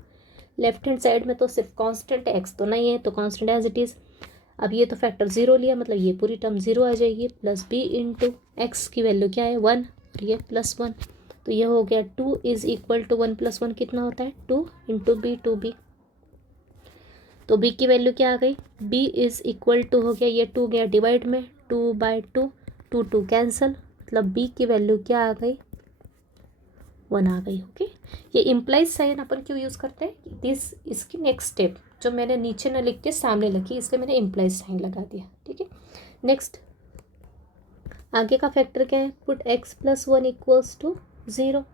लेफ्ट हैंड साइड में तो सिर्फ कांस्टेंट x तो नहीं है, तो कांस्टेंट एज इट इज़। अब ये तो फैक्टर 0 लिया, मतलब ये पूरी टर्म 0 आ जाएगी, प्लस b इंटू एक्स की वैल्यू क्या है 1 और ये +1, तो ये हो गया 2 इज इक्वल टू 1 + 1 कितना होता है 2 इंटू b, 2b। तो b की वैल्यू क्या आ गई, b इज इक्वल टू हो गया, ये 2 गया डिवाइड में, 2/2, 2 कैंसल, मतलब b की वैल्यू क्या आ गई 1 आ गई, ओके। ये इम्प्लाइज साइन अपन क्यों यूज़ करते हैं, दिस इसकी नेक्स्ट स्टेप जो मैंने नीचे न लिख के सामने लिखी, इसलिए मैंने इम्प्लाइज साइन लगा दिया, ठीक है। नेक्स्ट आगे का फैक्टर क्या है, पुट x+1 इक्वल्स टू 0,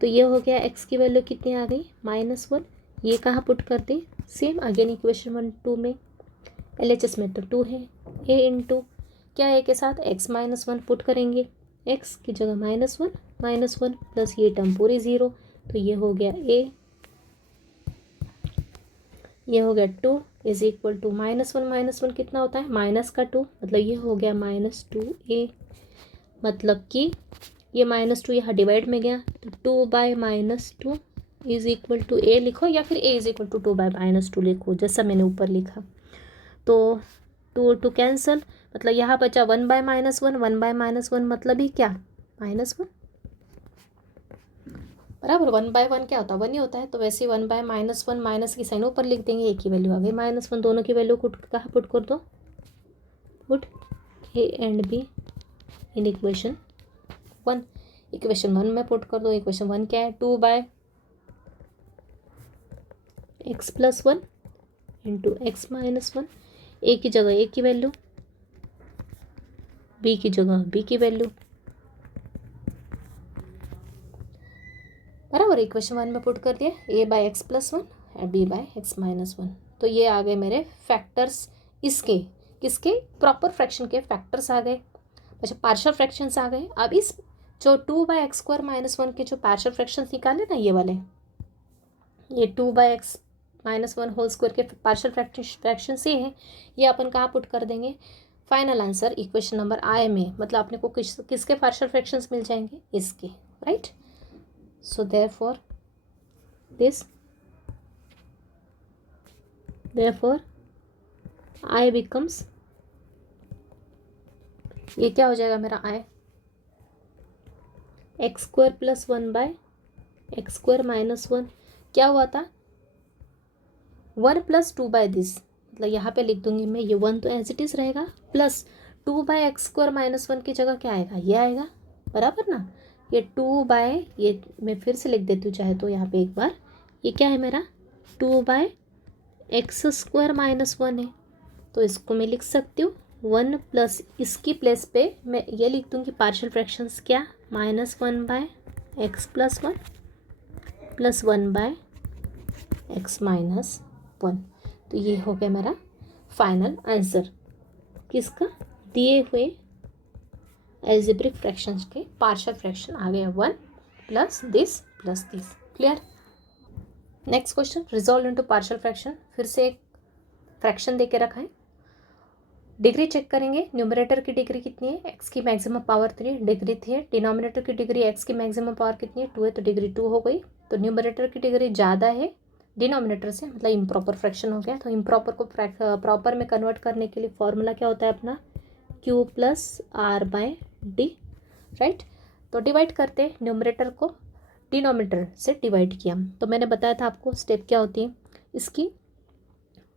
तो ये हो गया x की वैल्यू कितनी आ गई -1, ये कहाँ पुट कर दी, सेम अगेन इक्वेशन 1 2 में, LHS में तो 2 है, a इंटू क्या है के साथ x माइनस 1 पुट करेंगे, x की जगह -1 प्लस ये टर्म पूरी 0, तो ये हो गया a, ये हो गया 2 इज इक्वल टू -1 कितना होता है -2, मतलब ये हो गया -2a, मतलब कि ये -2 यहाँ डिवाइड में गया, तो 2/-2 इज इक्वल टू a लिखो, या फिर a इज इक्वल टू 2/-2 लिखो, जैसा मैंने ऊपर लिखा। तो 2 कैंसल, मतलब यहाँ बचा 1/-1 मतलब ही क्या -1, बराबर। 1/1 क्या होता है 1 ही होता है, तो वैसे 1/-1 माइनस की साइन ऊपर लिख देंगे, एक की वैल्यू आ गई -1, दोनों की वैल्यू कहाँ पुट कर दो, put a and b in equation 1, equation 1 में पुट कर दो। इक्वेशन 1 क्या है 2/x+1 into x minus 1, a की जगह a की वैल्यू, b की जगह b की वैल्यू, बराबर। इक्वेशन 1 में पुट कर दिया a/x+1 और b/x-1, तो ये आ गए मेरे फैक्टर्स, इसके किसके प्रॉपर फ्रैक्शन के फैक्टर्स आ गए। अच्छा पार्शियल फ्रैक्शंस आ गए। अब इस जो 2/x² - 1 के जो पार्शियल फ्रैक्शंस निकाले ना, ये वाले, ये 2/x - 1 होल स्क्वायर के पार्शियल फ्रैक्शंस ये है, ये अपन कहाँ पुट कर देंगे, final answer equation number I में। मतलब अपने को किसके पार्शियल फ्रैक्शंस मिल जाएंगे, इसके, right. So therefore I becomes, ये क्या हो जाएगा मेरा I, x² + 1/x² - 1 क्या हुआ था, 1 + 2/this, मतलब यहाँ पे लिख दूंगी मैं, ये 1 तो एज इट इज़ रहेगा, प्लस 2/x² - 1 की जगह क्या आएगा, ये आएगा, बराबर ना। ये 2 ये मैं फिर से लिख देती हूँ चाहे तो यहाँ पे एक बार, ये क्या है मेरा 2/x² - 1 है। तो इसको मैं लिख सकती हूँ 1 प्लस, इसकी प्लेस पे मैं ये लिख दूँगी पार्शियल फ्रैक्शंस क्या, -1/x + 1 + 1/x - 1। तो ये हो गया मेरा फाइनल आंसर किसका, दिए हुए एल्जेब्रिक फ्रैक्शंस के पार्शियल फ्रैक्शन आ गया 1 + this + this. Clear. Next question, resolve into partial fraction. फिर से एक फ्रैक्शन दे के रखा है, डिग्री चेक करेंगे। न्यूमरेटर की डिग्री कितनी है, x की मैक्सिमम पावर 3 डिग्री थी। डिनोमिनेटर की डिग्री x की मैक्सिमम पावर कितनी है, 2 है, तो डिग्री 2 हो गई। तो न्यूमरेटर की डिग्री ज़्यादा है डिनोमिनेटर से, मतलब इम्प्रॉपर फ्रैक्शन हो गया। तो इम्प्रॉपर को प्रॉपर में कन्वर्ट करने के लिए फॉर्मूला क्या होता है अपना, q + r/d, राइट। तो डिवाइड करते, न्यूमरेटर को डिनोमिनेटर से डिवाइड किया। तो मैंने बताया था आपको स्टेप क्या होती है इसकी,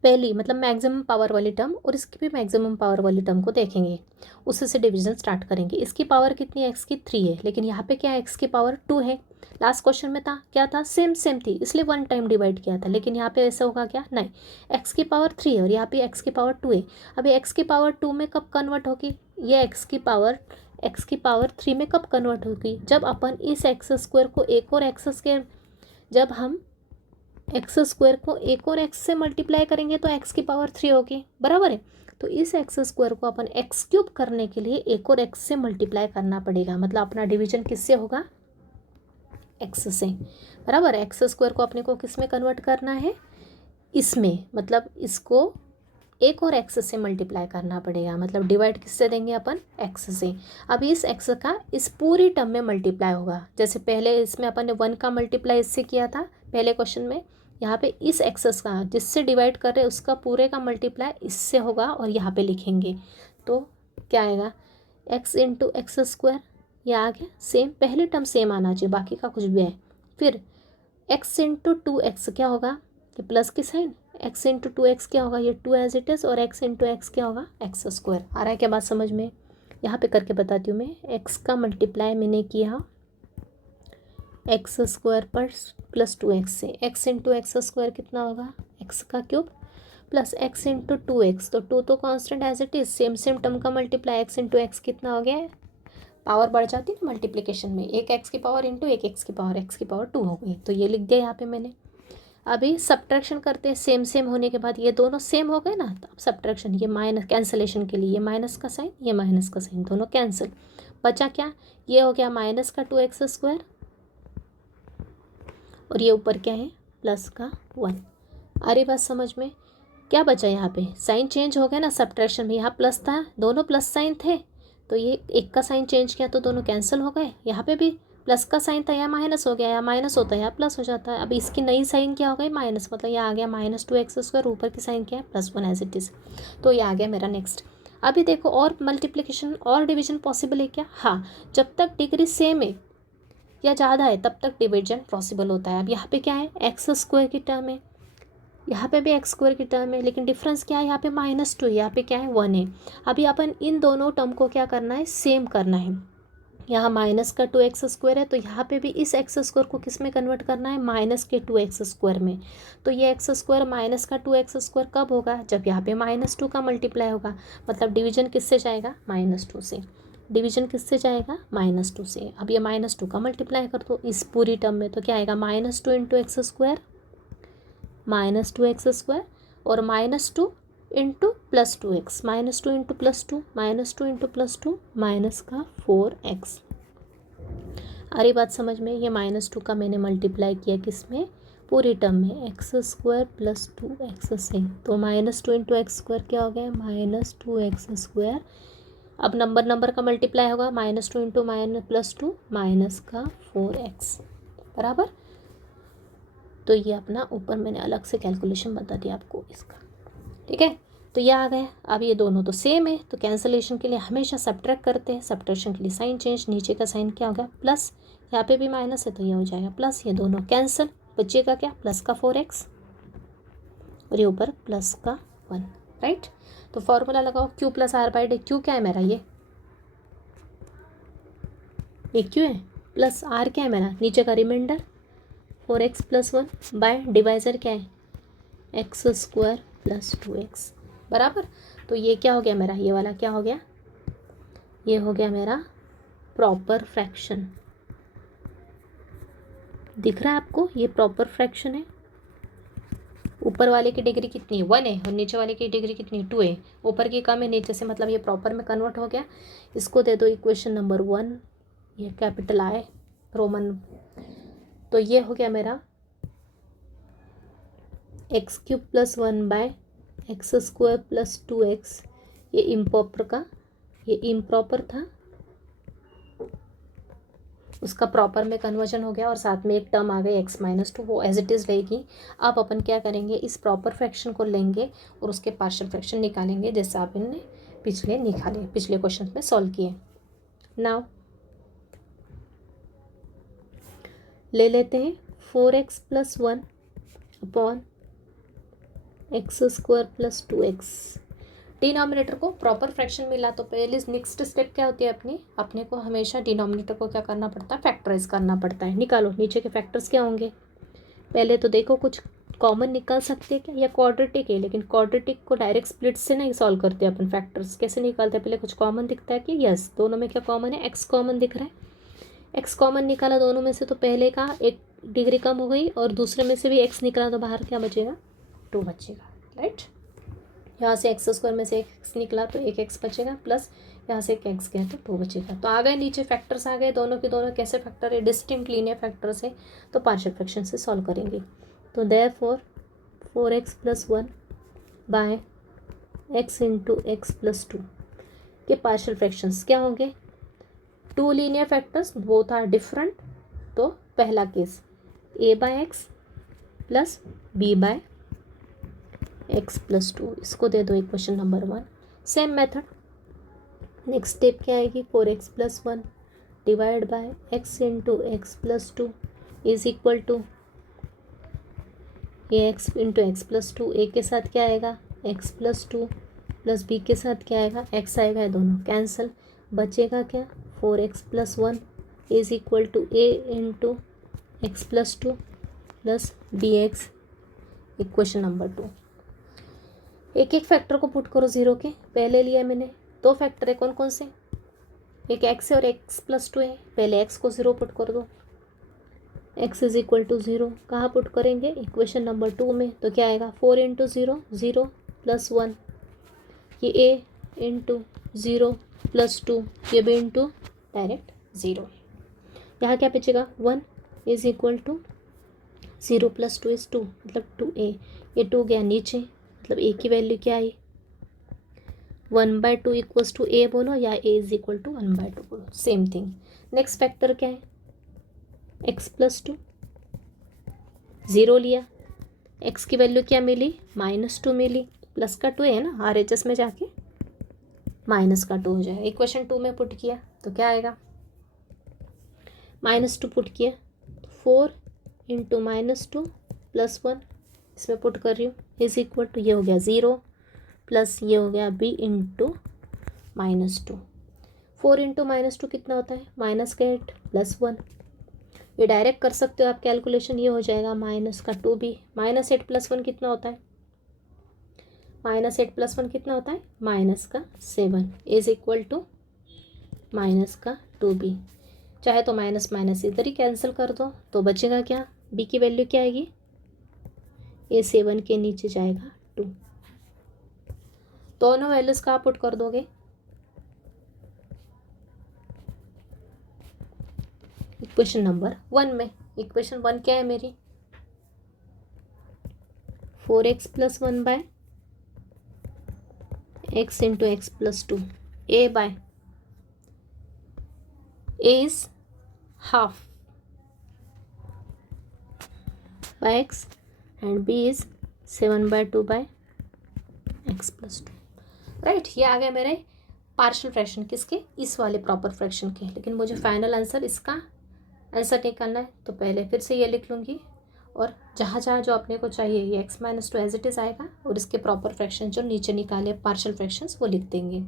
पहली मतलब मैक्सिमम पावर वाली टर्म और इसकी भी मैक्सिमम पावर वाली टर्म को देखेंगे, उससे से डिवीजन स्टार्ट करेंगे। इसकी पावर कितनी है, x की 3 है, लेकिन यहाँ पे क्या है, x की पावर 2 है। लास्ट क्वेश्चन में था क्या था, सेम थी, इसलिए 1 टाइम डिवाइड किया था। लेकिन यहाँ पे ऐसा होगा क्या, नहीं, x की पावर 3 है और यहाँ पे x की पावर 2 है। अभी x की पावर 2 में कब कन्वर्ट होगी, ये x की पावर 3 में कब कन्वर्ट होगी, जब अपन इस x² को एक और x², जब हम x² को एक और x से मल्टीप्लाई करेंगे तो x की पावर 3 होगी, बराबर है। तो इस x² को अपन x³ करने के लिए एक और x से मल्टीप्लाई करना पड़ेगा। मतलब अपना डिवीजन किससे होगा, x से, बराबर। x² को अपने को किस में कन्वर्ट करना है, इसमें, मतलब इसको एक और x से मल्टीप्लाई करना पड़ेगा। मतलब डिवाइड किससे देंगे अपन, x से। अब इस x का इस पूरी टर्म में मल्टीप्लाई होगा, जैसे पहले इसमें अपन ने 1 का मल्टीप्लाई इससे किया था पहले क्वेश्चन में। यहाँ पे इस x का जिससे डिवाइड कर रहे हैं उसका पूरे का मल्टीप्लाई इससे होगा और यहाँ पे लिखेंगे तो क्या आएगा, x × x², ये आ गया सेम, पहली टर्म सेम आना चाहिए, बाकी का कुछ भी है। फिर x × 2x क्या होगा, ये प्लस की साइन, x × 2x क्या होगा, ये 2 एज इट इज़, और x × x क्या होगा, x²। आ रहा है क्या बात समझ में, यहाँ पे करके बताती हूँ मैं। x का मल्टीप्लाई मैंने किया x² पर + 2x से, x × x² कितना होगा, x का क्यूब प्लस x × 2x, तो 2 तो constant as it is, same term का मल्टीप्लाई, x × x कितना हो गया है, पावर बढ़ जाती है मल्टीप्लिकेशन में, एक x की पावर इंटू एक x की पावर 2 हो गई। तो ये लिख दिया यहाँ पे मैंने। अभी सब्ट्रैक्शन करते हैं, सेम होने के बाद ये दोनों सेम हो गए ना, तो अब सब्ट्रैक्शन, ये माइनस कैंसलेशन के लिए, ये माइनस का साइन, ये माइनस का साइन, दोनों कैंसिल, बचा क्या, ये हो गया माइनस का 2x² और ये ऊपर क्या है, प्लस का 1। आ रही बात समझ में, क्या बचा यहाँ पे, साइन चेंज हो गया ना सब्ट्रैक्शन में, यहाँ प्लस था, दोनों प्लस साइन थे, तो ये एक का साइन चेंज किया तो दोनों कैंसिल हो गए। यहाँ पे भी प्लस का साइन था, यहाँ माइनस हो गया, यहाँ माइनस होता है यहाँ प्लस हो जाता है। अब इसकी नई साइन क्या हो गई, माइनस, मतलब ये आ गया -2x², ऊपर की साइन क्या है, +1 एज इट इज़। तो ये आ गया मेरा नेक्स्ट। अभी देखो और मल्टीप्लिकेशन और डिवीजन पॉसिबल है क्या, हाँ, जब तक डिग्री सेम है या ज़्यादा है तब तक डिवीजन पॉसिबल होता है। अब यहाँ पे क्या है, x² की टर्म है, यहाँ पे भी x² की टर्म है, लेकिन डिफरेंस क्या है, यहाँ पे -2, यहाँ पे क्या है 1 है। अभी अपन इन दोनों टर्म को क्या करना है, सेम करना है। यहाँ माइनस का 2x² है, तो यहाँ पे भी इस x² को किस में कन्वर्ट करना है, -2x² में। तो ये x² माइनस का 2x² कब होगा, जब यहाँ पे -2 का मल्टीप्लाई होगा। मतलब डिवीजन किससे जाएगा, -2 से। डिवीजन किससे जाएगा, -2 से। अब ये -2 का मल्टीप्लाई कर दो इस पूरी टर्म में, तो क्या आएगा, -2 × x² -2x² और -2 into plus 2x, -2 into plus 2, -2 into plus 2 minus का 4x। आ रही बात समझ में? ये -2 का मैंने मल्टीप्लाई किया किस में? पूरी टर्म में, x² प्लस 2x से। तो -2 इंटू x² क्या हो गया? -2x²। अब नंबर का मल्टीप्लाई होगा, -2 इंटू प्लस 2 माइनस का 4x बराबर। तो ये अपना ऊपर मैंने अलग से कैलकुलेशन बता दिया आपको इसका, ठीक है। तो ये आ गया। अब ये दोनों तो सेम है, तो कैंसलेशन के लिए हमेशा सब्ट्रैक्ट करते हैं, सब्ट्रैक्शन के लिए साइन चेंज। नीचे का साइन क्या होगा? प्लस, यहाँ पे भी माइनस है तो ये हो जाएगा प्लस। ये दोनों कैंसिल, बचेगा क्या? प्लस का 4x और ये ऊपर प्लस का 1, राइट। तो फॉर्मूला लगाओ, q plus r by d. Q क्या है मेरा? ये क्यू है, प्लस आर क्या है मेरा? नीचे का reminder 4x plus 1 bye divisor क्या है? x² प्लस 2x बराबर। तो ये क्या हो गया मेरा? ये वाला क्या हो गया? ये हो गया मेरा प्रॉपर फ्रैक्शन। दिख रहा है आपको? ये प्रॉपर फ्रैक्शन है। ऊपर वाले की डिग्री कितनी है? 1 है और नीचे वाले की डिग्री कितनी है? 2 है। ऊपर की कम है, नीचे से मतलब ये प्रॉपर में कन्वर्ट हो गया। इसको दे दो इक्वेशन नंबर 1, ये कैपिटल I रोमन। तो ये हो गया मेरा x³ plus 1 bye x² plus 2x। ये इम्प्रॉपर था, उसका प्रॉपर में कन्वर्जन हो गया और साथ में एक टर्म आ गई x-2, वो एज इट इज़ रहेगी। अब अपन क्या करेंगे? इस प्रॉपर फ्रैक्शन को लेंगे और उसके पार्शियल फ्रैक्शन निकालेंगे, जैसे आप इनने पिछले क्वेश्चन में सॉल्व किए। नाउ ले लेते हैं 4x plus 1 upon x² plus 2x। Denominator को प्रॉपर फ्रैक्शन मिला तो पहले नेक्स्ट स्टेप क्या होती है अपने को हमेशा डिनोमिनेटर को क्या करना पड़ता है? फैक्टराइज करना पड़ता है। निकालो नीचे के फैक्टर्स क्या होंगे। पहले तो देखो कुछ कॉमन निकाल सकते हैं क्या? या क्वाड्रेटिक है, लेकिन क्वाड्रेटिक को डायरेक्ट स्प्लिट से नहीं सॉल्व करते अपन। फैक्टर्स कैसे निकालते हैं? पहले कुछ कॉमन दिखता है कि यस, दोनों में क्या कॉमन है? x कॉमन दिख रहा है। x कॉमन निकाला दोनों में से तो पहले का एक डिग्री कम हो गई और दूसरे में से भी x निकाला तो बाहर क्या बचेगा? 2 बचेगा, राइट। यहाँ से x² में से x निकला तो एक x बचेगा, प्लस यहाँ से एक x गया तो 2 बचेगा। तो आ गए नीचे फैक्टर्स आ गए, दोनों के दोनों कैसे फैक्टर है? डिस्टिंक्ट लीनियर फैक्टर्स है, तो पार्शियल फ्रैक्शन से सॉल्व करेंगे। तो therefore 4x plus 1 by x into x plus 2 के पार्शियल फ्रैक्शंस क्या होंगे? 2 linear factors both are different. तो पहला case a by x plus b by x plus 2, इसको दे दो equation number 1। Same method, next step क्या आएगी? 4x plus 1 divide by x into x plus 2 is equal to ये x into x plus 2। A के साथ क्या आएगा? x प्लस 2 प्लस b के साथ क्या आएगा? x आएगा। ये दोनों कैंसिल, बचेगा क्या? 4x plus 1 is equal to a into x plus 2 plus bx equation number 2। एक एक फैक्टर को पुट करो जीरो के। पहले लिया मैंने 2 फैक्टर है, कौन कौन से? एक x है और x प्लस 2 है। पहले x को 0 पुट कर दो, x इज इक्वल टू 0। कहाँ पुट करेंगे? इक्वेशन नंबर 2 में। तो क्या आएगा? 4 इंटू 0 0 प्लस 1, ये a इंटू 0 प्लस 2, ये भी इंटू डायरेक्ट 0। यहाँ क्या बचेगा? 1 is equal to 0 plus 2 is 2, मतलब 2a। ये 2 गया नीचे, मतलब a की वैल्यू क्या आई? 1/2 इक्वल्स टू a बोलो या a इज इक्वल टू 1/2 बोलो, सेम थिंग। नेक्स्ट फैक्टर क्या है? x प्लस 2, 0 लिया, x की वैल्यू क्या मिली? -2 मिली। प्लस का 2 है ना, RHS में जाके माइनस का 2 हो जाएगा। इक्वेशन 2 में पुट किया तो क्या आएगा? -2 पुट किया, 4 इंटू -2 प्लस 1 इसमें पुट कर रही हूँ, इज इक्वल टू ये हो गया 0 प्लस ये हो गया b इंटू -2। 4 इंटू -2 कितना होता है? -8 प्लस 1। ये डायरेक्ट कर सकते हो आप कैलकुलेशन, ये हो जाएगा -2b। -8 प्लस 1 कितना होता है? -8 प्लस 1 कितना होता है? -7 इज इक्वल टू -2b। चाहे तो माइनस माइनस इधर ही कैंसिल कर दो, तो बचेगा क्या? b की वैल्यू क्या आएगी? ये 7 के नीचे जाएगा 2। दोनों वैल्यूज कहाँ पुट कर दोगे, इक्वेशन नंबर 1 में। इक्वेशन 1 क्या है मेरी, 4x+1/x into x+2, a by a is half by x and b is 7/2/x+2, right. ये आ गया मेरे पार्शियल फ्रैक्शन किसके, इस वाले प्रॉपर फ्रैक्शन के। लेकिन मुझे फाइनल आंसर इसका आंसर निकालना है, तो पहले फिर से ये लिख लूँगी और जहाँ जहाँ जो अपने को चाहिए ये x-2 एज इट इज़ आएगा और इसके प्रॉपर फ्रैक्शन जो नीचे निकाले पार्शियल फ्रैक्शंस वो लिख देंगे।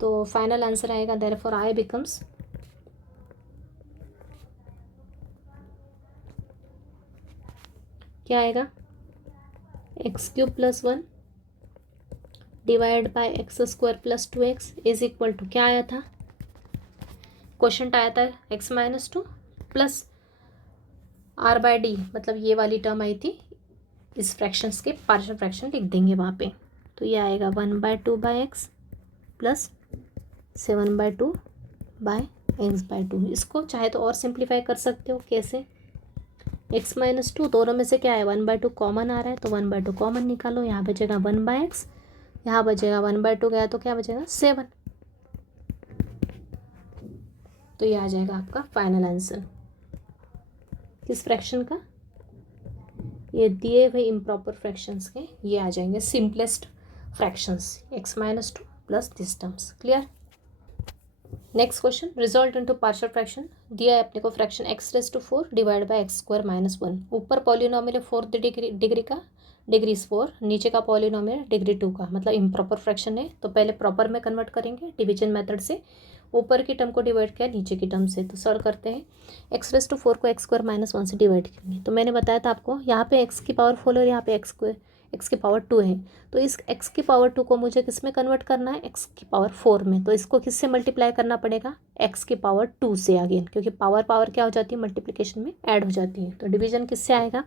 तो फाइनल आंसर आएगा देयरफॉर I बिकम्स क्या आएगा, x³ + 1 divide by x² + 2x is equal to क्या आया था, क्वेश्चन आया था x-2 प्लस r/d, मतलब ये वाली टर्म आई थी, इस फ्रैक्शंस के पार्शियल फ्रैक्शन लिख देंगे वहाँ पे। तो ये आएगा 1/2/x प्लस 7/2/x/2। इसको चाहे तो और सिंप्लीफाई कर सकते हो, कैसे, x-2 दोनों में से क्या है 1/2 कॉमन आ रहा है, तो 1/2 कॉमन निकालो, यहाँ बचेगा 1/x, यहाँ बचेगा 1/2 गया तो क्या बचेगा 7। तो ये आ जाएगा आपका फाइनल आंसर किस फ्रैक्शन का, ये दिए हुए इम्प्रॉपर फ्रैक्शंस के ये आ जाएंगे simplest fractions, x-2 plus this terms. Clear. Next question, result into partial fraction दिया है अपने को fraction x⁴ divide by x² - 1। ऊपर पॉलिनोमियल है 4th डिग्री का, डिग्री 4, नीचे का पॉलिनोमियल डिग्री 2 का, मतलब इम्प्रॉपर फ्रैक्शन है। तो पहले प्रॉपर में कन्वर्ट करेंगे डिवीजन मेथड से, ऊपर की टर्म को डिवाइड किया नीचे की टर्म से। तो सॉल्व करते हैं, x⁴ को x² - 1 से डिवाइड करेंगे। तो मैंने बताया था आपको यहाँ पे x की पावर 4 और यहाँ पे x की पावर 2 है, तो इस x की पावर 2 को मुझे किस में कन्वर्ट करना है, x की पावर 4 में। तो इसको किससे मल्टीप्लाई करना पड़ेगा, x की पावर 2 से अगेन, क्योंकि पावर क्या हो जाती है मल्टीप्लिकेशन में ऐड हो जाती है। तो डिवीजन किससे आएगा,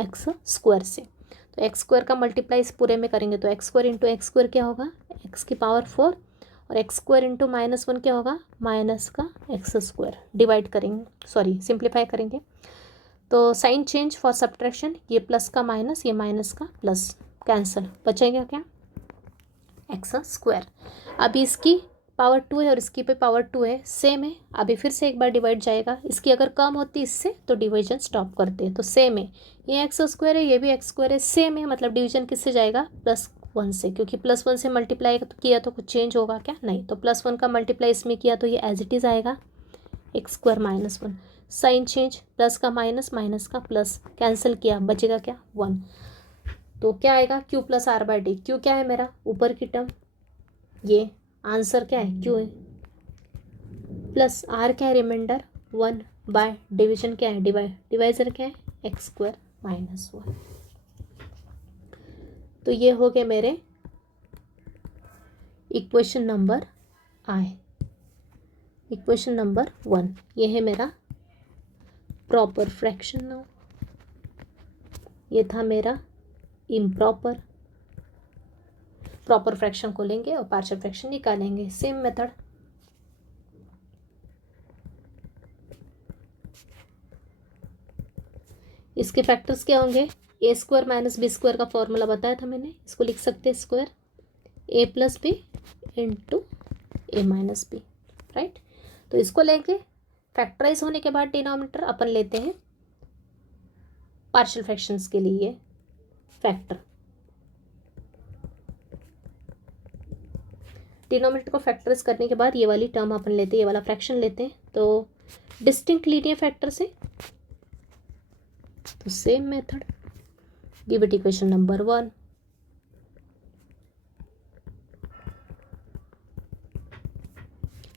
x² से। तो x² का मल्टीप्लाई इस पूरे में करेंगे, तो x² इंटू x² क्या होगा, x की पावर 4 और x² इंटू -1 क्या होगा, माइनस का x²। डिवाइड करेंगे, सॉरी सिंप्लीफाई करेंगे, तो साइन चेंज फॉर सब्ट्रैक्शन, ये प्लस का माइनस, ये माइनस का प्लस, कैंसिल, बचेगा क्या x²। अभी इसकी पावर 2 है और इसकी पे पावर 2 है, सेम है। अभी फिर से एक बार डिवाइड जाएगा, इसकी अगर कम होती इससे तो डिवीजन स्टॉप करते हैं, तो सेम है, ये x² है ये भी x² है, सेम है, मतलब डिवीजन किससे जाएगा, +1 से, क्योंकि +1 से मल्टीप्लाई किया तो कुछ चेंज होगा क्या, नहीं। तो +1 का मल्टीप्लाई इसमें किया तो ये एज इट इज़ आएगा x² - 1, साइन चेंज, प्लस का माइनस, माइनस का प्लस, कैंसिल किया, बचेगा क्या 1। तो क्या आएगा, q + r/d। q क्या है मेरा, ऊपर की टर्म, ये आंसर क्या है q है, प्लस r क्या है रिमाइंडर 1 बाय डिवीजन क्या है डिवाइजर क्या है x² - 1। तो ये हो गए मेरे इक्वेशन नंबर इक्वेशन नंबर 1। ये है मेरा प्रॉपर फ्रैक्शन, ये था मेरा इम्प्रॉपर। प्रॉपर फ्रैक्शन को लेंगे और पार्शियल फ्रैक्शन निकालेंगे, सेम मेथड। इसके फैक्टर्स क्या होंगे, a² - b² का फॉर्मूला बताया था मैंने, इसको लिख सकते हैं square a + b into a - b, right. तो इसको लेके फैक्टराइज होने के बाद डिनोमिनेटर अपन लेते हैं पार्शियल फ्रैक्शंस के लिए फैक्टर। डिनोमिनेटर को फैक्टराइज करने के बाद ये वाली टर्म अपन लेते हैं, ये वाला फ्रैक्शन लेते हैं, तो डिस्टिंक्ट लीनियर फैक्टर से, तो same method, give it equation number 1।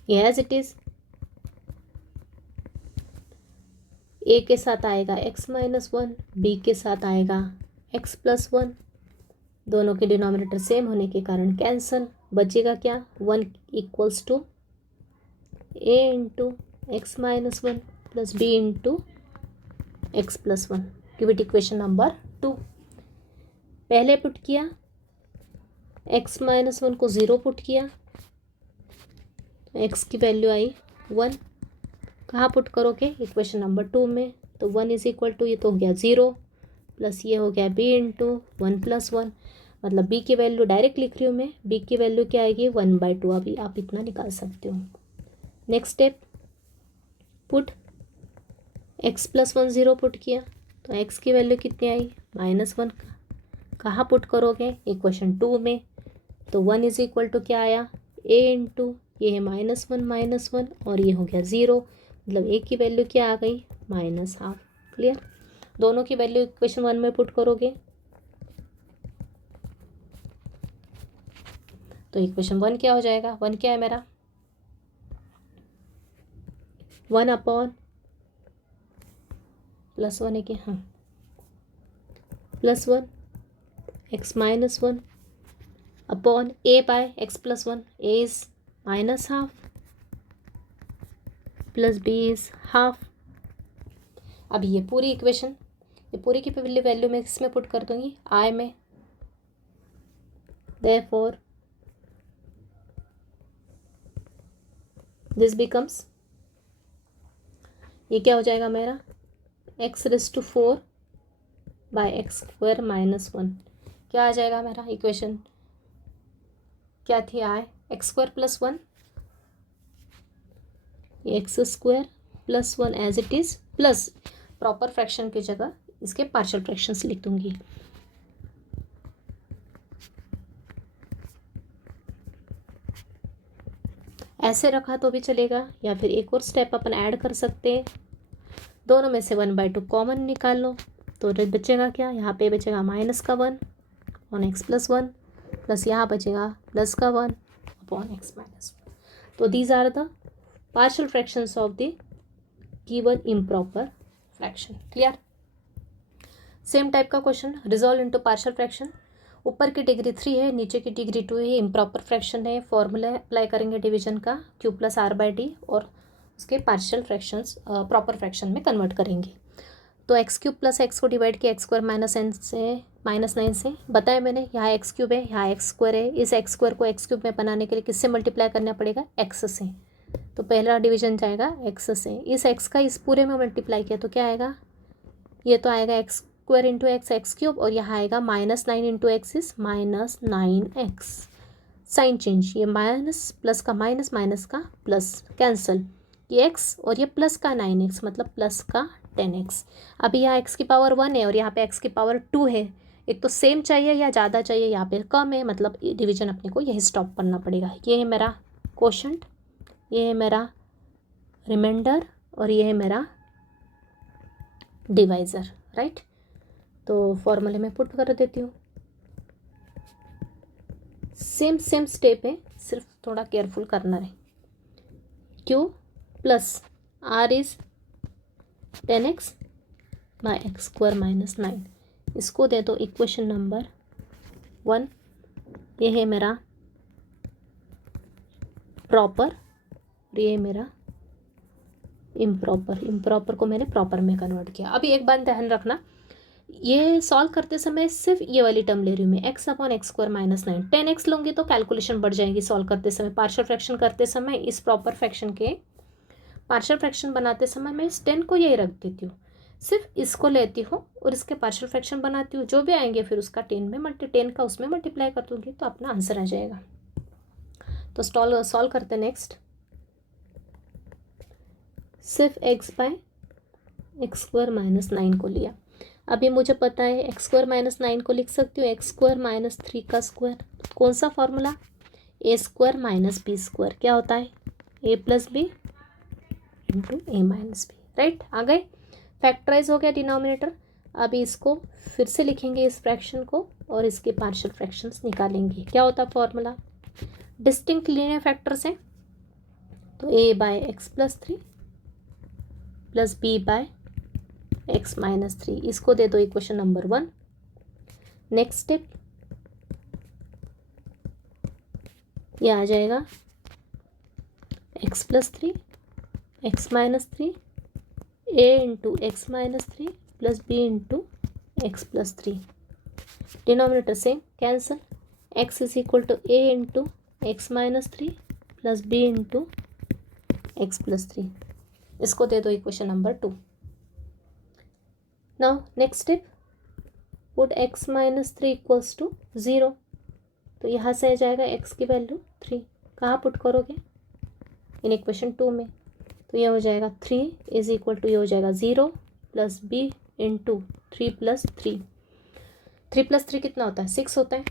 ये एज इट इज, a के साथ आएगा x - 1, b के साथ आएगा x + 1, दोनों के डिनोमिनेटर सेम होने के कारण कैंसल, बचेगा क्या 1 = a into x - 1 plus b into x + 1। Give it equation number 2। पहले पुट किया एक्स माइनस वन को 0 पुट किया, एक्स की वैल्यू आई 1। कहाँ पुट करोगे? इक्वेशन नंबर 2 में। तो 1 इज इक्वल टू, ये तो हो गया 0 प्लस ये हो गया b इंटू 1 + 1, मतलब b की वैल्यू डायरेक्ट लिख रही हूँ मैं, b की वैल्यू क्या आएगी? 1/2। अभी आप इतना निकाल सकते हो। Next step, put x + 1 0 put किया, तो x की वैल्यू कितनी आई? -1। कहाँ पुट करोगे? इक्वेशन 2 में। तो 1 इज इक्वल टू क्या आया? a इंटू ये है -1 और ये हो गया 0, मतलब a की वैल्यू क्या आ गई? -1/2। क्लियर? दोनों की वैल्यू इक्वेशन 1 में पुट करोगे तो इक्वेशन 1 क्या हो जाएगा? 1 क्या है मेरा? 1/+1 है क्या? हाँ, +1 x - 1 upon a by x + 1, a is -1/2 plus b is 1/2। अब ये पूरी इक्वेशन, ये पूरी की पूरी वैल्यू मैं इसमें पुट कर दूंगी i में। देयरफॉर दिस बिकम्स, ये क्या हो जाएगा मेरा? x⁴ bye x² - 1। क्या आ जाएगा मेरा? इक्वेशन क्या थी? i x² + 1, x² + 1 as it is, plus proper fraction की जगह इसके पार्शियल फ्रैक्शंस लिख दूंगी। ऐसे रखा तो भी चलेगा, या फिर एक और स्टेप अपन ऐड कर सकते हैं। दोनों में से 1/2 कॉमन निकाल लो, तो बचेगा क्या? यहाँ पे बचेगा -1 ऑन x + 1 प्लस यहाँ बचेगा +1 अपॉन x - 1। तो these are the partial fractions of the given improper fraction. Clear? Same type का question, resolve into partial fraction. ऊपर की डिग्री 3 है, नीचे की डिग्री 2 है, इम्प्रॉपर फ्रैक्शन है। फॉर्मूला अप्लाई करेंगे डिवीजन का, q + r/d, और उसके पार्शियल फ्रैक्शंस प्रॉपर फ्रैक्शन में कन्वर्ट करेंगे। तो x³ + x को डिवाइड किया x² -9 से, बताया मैंने, यहाँ x³ है, यहाँ x² है। इस x² को x³ में बनाने के लिए किससे मल्टीप्लाई करना पड़ेगा? x से। तो पहला डिवीजन जाएगा x से, इस x का इस पूरे में मल्टीप्लाई किया तो क्या आएगा? ये तो आएगा x² × x x³, और यहाँ आएगा -9 × x is -9x। Sign change, ये माइनस प्लस का माइनस, माइनस का प्लस, कैंसल, ये x और ये प्लस का 9x, मतलब प्लस का 10x। अभी यहाँ x की पावर 1 है और यहाँ पे x की पावर 2 है। एक तो सेम चाहिए या ज़्यादा चाहिए, यहाँ पे कम है, मतलब डिवीजन अपने को यही स्टॉप करना पड़ेगा। ये है मेरा क्वोशंट, ये है मेरा रिमाइंडर, और ये है मेरा डिवाइज़र, राइट? तो फॉर्मूले में पुट कर देती हूँ। सेम स्टेप है, सिर्फ थोड़ा केयरफुल करना है। q + r is 10x by x² - 9। इसको दे दो इक्वेशन नंबर 1। ये है मेरा प्रॉपर, ये मेरा इम्प्रॉपर को मैंने प्रॉपर में कन्वर्ट किया। अभी एक बात ध्यान रखना, ये सॉल्व करते समय सिर्फ ये वाली टर्म ले रही हूँ मैं, x/x² - 9। 10x लूँगी तो कैलकुलेशन बढ़ जाएगी सॉल्व करते समय। पार्शियल फ्रैक्शन करते समय इस प्रॉपर फ्रैक्शन के पार्शियल फ्रैक्शन बनाते समय मैं इस 10 को यही रख देती हूँ, सिर्फ इसको लेती हूँ और इसके पार्शियल फ्रैक्शन बनाती हूँ। जो भी आएंगे फिर उसका 10 का उसमें मल्टीप्लाई कर दूँगी, तो अपना आंसर आ जाएगा। तो सॉल्व करते हैं। नेक्स्ट, सिर्फ x/x² - 9 को लिया। अभी मुझे पता है x² - 9 को लिख सकती हूँ x² - 3 का स्क्वायर। कौन सा फॉर्मूला? a² - b²। क्या होता है? a + b × a - b, right? आ गए? फैक्टराइज हो गया डिनोमिनेटर। अभी इसको फिर से लिखेंगे इस फ्रैक्शन को, और इसके पार्शियल फ्रैक्शंस निकालेंगे। क्या होता है फॉर्मूला? डिस्टिंक्ट लीनियर फैक्टर्स हैं, तो a/x + 3 प्लस b/x - 3। इसको दे दो इक्वेशन नंबर 1। नेक्स्ट स्टेप, ये आ जाएगा x + 3 x - 3 a × x - 3 plus b × x + 3। Denominator same, cancel, x is equal to a into x minus three plus b into x plus three. इसको दे दो equation number 2। Now next step, put x minus three equals to 0। तो यहाँ से आ जाएगा x की value 3। कहाँ put करोगे? इन इक्वेशन 2 में। तो ये हो जाएगा 3 इज इक्वल टू, ये हो जाएगा 0 plus b into 3 plus 3। 3 plus 3 कितना होता है? 6 होता है।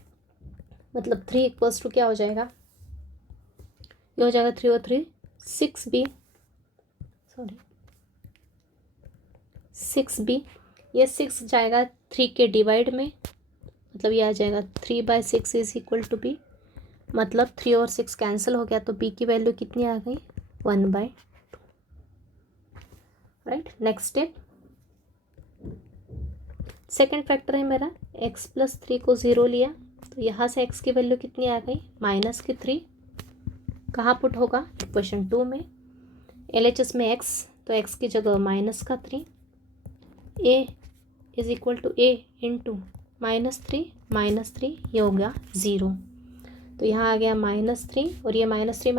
मतलब 3 इक्वल्स टू क्या हो जाएगा? ये हो जाएगा 3 और 3 6b, सॉरी 6b। ये 6 जाएगा 3 के डिवाइड में, मतलब ये आ जाएगा 3/6 इज इक्वल टू b। मतलब 3 और 6 कैंसिल हो गया, तो b की वैल्यू कितनी आ गई? 1/2। Right, next step, second factor है मेरा x प्लस 3 को 0 लिया, तो यहाँ से x की वैल्यू कितनी आ गई? माइनस की 3। कहाँ पुट होगा? इक्वेशन 2 में। LHS में x, तो x की जगह माइनस का 3। a is equal to a into -3 ये हो गया 0। तो यहाँ आ गया -3 और ये -3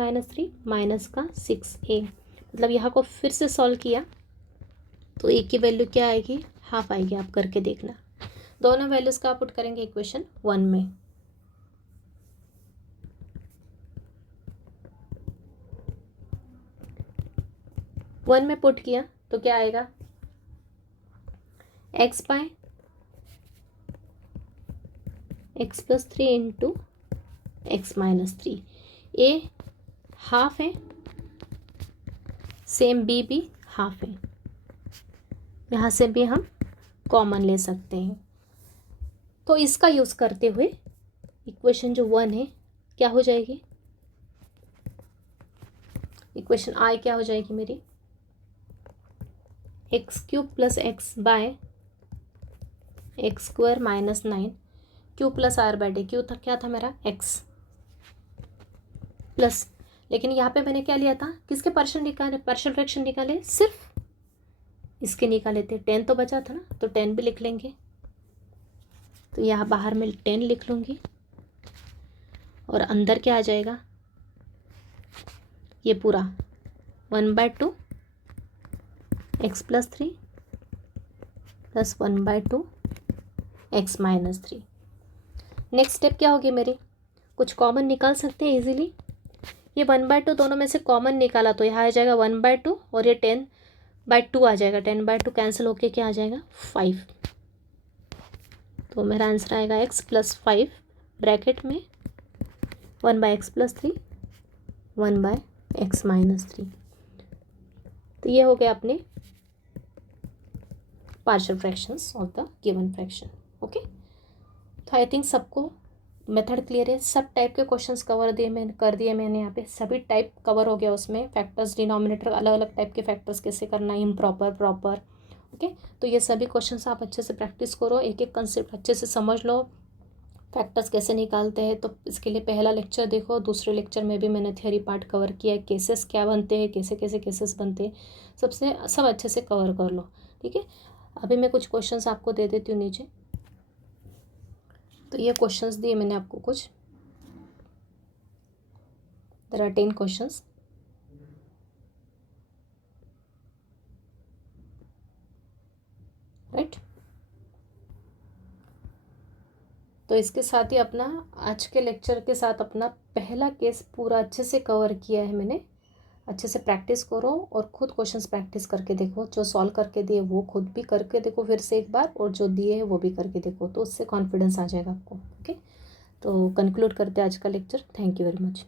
माइनस का 6a। मतलब यहाँ को फिर से सॉल्व किया तो a की वैल्यू क्या आएगी? हाफ आएगी। आप करके देखना। दोनों वैल्यूज का पुट करेंगे इक्वेशन 1 में। वन में पुट किया तो क्या आएगा? x by x plus 3 into x minus 3। A half है, सेम बी भी हाफ है। यहाँ से भी हम कॉमन ले सकते हैं। तो इसका यूज़ करते हुए इक्वेशन जो 1 है क्या हो जाएगी? इक्वेशन आई क्या हो जाएगी मेरी? X cube plus x by x square minus 9। Q plus r by d. Q था क्या था मेरा? एक्स प्लस, लेकिन यहाँ पे मैंने क्या लिया था? किसके पार्शियल निकाले? पार्शियल फ्रैक्शन निकाले, सिर्फ इसके निकाले थे। 10 तो बचा था ना, तो 10 भी लिख लेंगे। तो यहाँ बाहर में 10 लिख लूँगी और अंदर क्या आ जाएगा? ये पूरा 1/2 x plus 3 plus 1/2 x minus 3। Next step क्या होगी मेरी? कुछ कॉमन निकाल सकते हैं इजीली। ये 1/2 दोनों में से कॉमन निकाला तो यहाँ आ जाएगा 1/2 और ये 10/2 आ जाएगा। 10/2 कैंसिल होके क्या आ जाएगा? 5। तो मेरा आंसर आएगा x प्लस 5 ब्रैकेट में 1/x प्लस 3 1/x माइनस 3। तो ये हो गया अपने partial fractions of the given fraction. Okay, तो आई थिंक सबको मेथड क्लियर है। सब टाइप के क्वेश्चंस कर दिए मैंने यहाँ पे। सभी टाइप कवर हो गया उसमें। फैक्टर्स, डिनोमिनेटर, अलग अलग टाइप के फैक्टर्स कैसे करना है, इम्प्रॉपर, प्रॉपर। ओके, तो ये सभी क्वेश्चंस आप अच्छे से प्रैक्टिस करो, एक एक कंसेप्ट अच्छे से समझ लो, फैक्टर्स कैसे निकालते हैं। तो इसके लिए पहला लेक्चर देखो। दूसरे लेक्चर में भी मैंने थ्योरी पार्ट कवर किया है, केसेस क्या बनते हैं, कैसे कैसे केसेस बनते हैं, सब अच्छे से कवर कर लो। ठीक है, अभी मैं कुछ क्वेश्चंस आपको दे देती हूँ नीचे। तो ये क्वेश्चंस दिए मैंने आपको कुछ। There are 10 questions. राइट, तो इसके साथ ही अपना आज के लेक्चर के साथ अपना पहला केस पूरा अच्छे से कवर किया है मैंने। अच्छे से प्रैक्टिस करो और खुद क्वेश्चंस प्रैक्टिस करके देखो। जो सॉल्व करके दिए वो खुद भी करके देखो फिर से एक बार, और जो दिए है वो भी करके देखो, तो उससे कॉन्फिडेंस आ जाएगा आपको। ओके, तो कंक्लूड करते हैं आज का lecture. Thank you very much.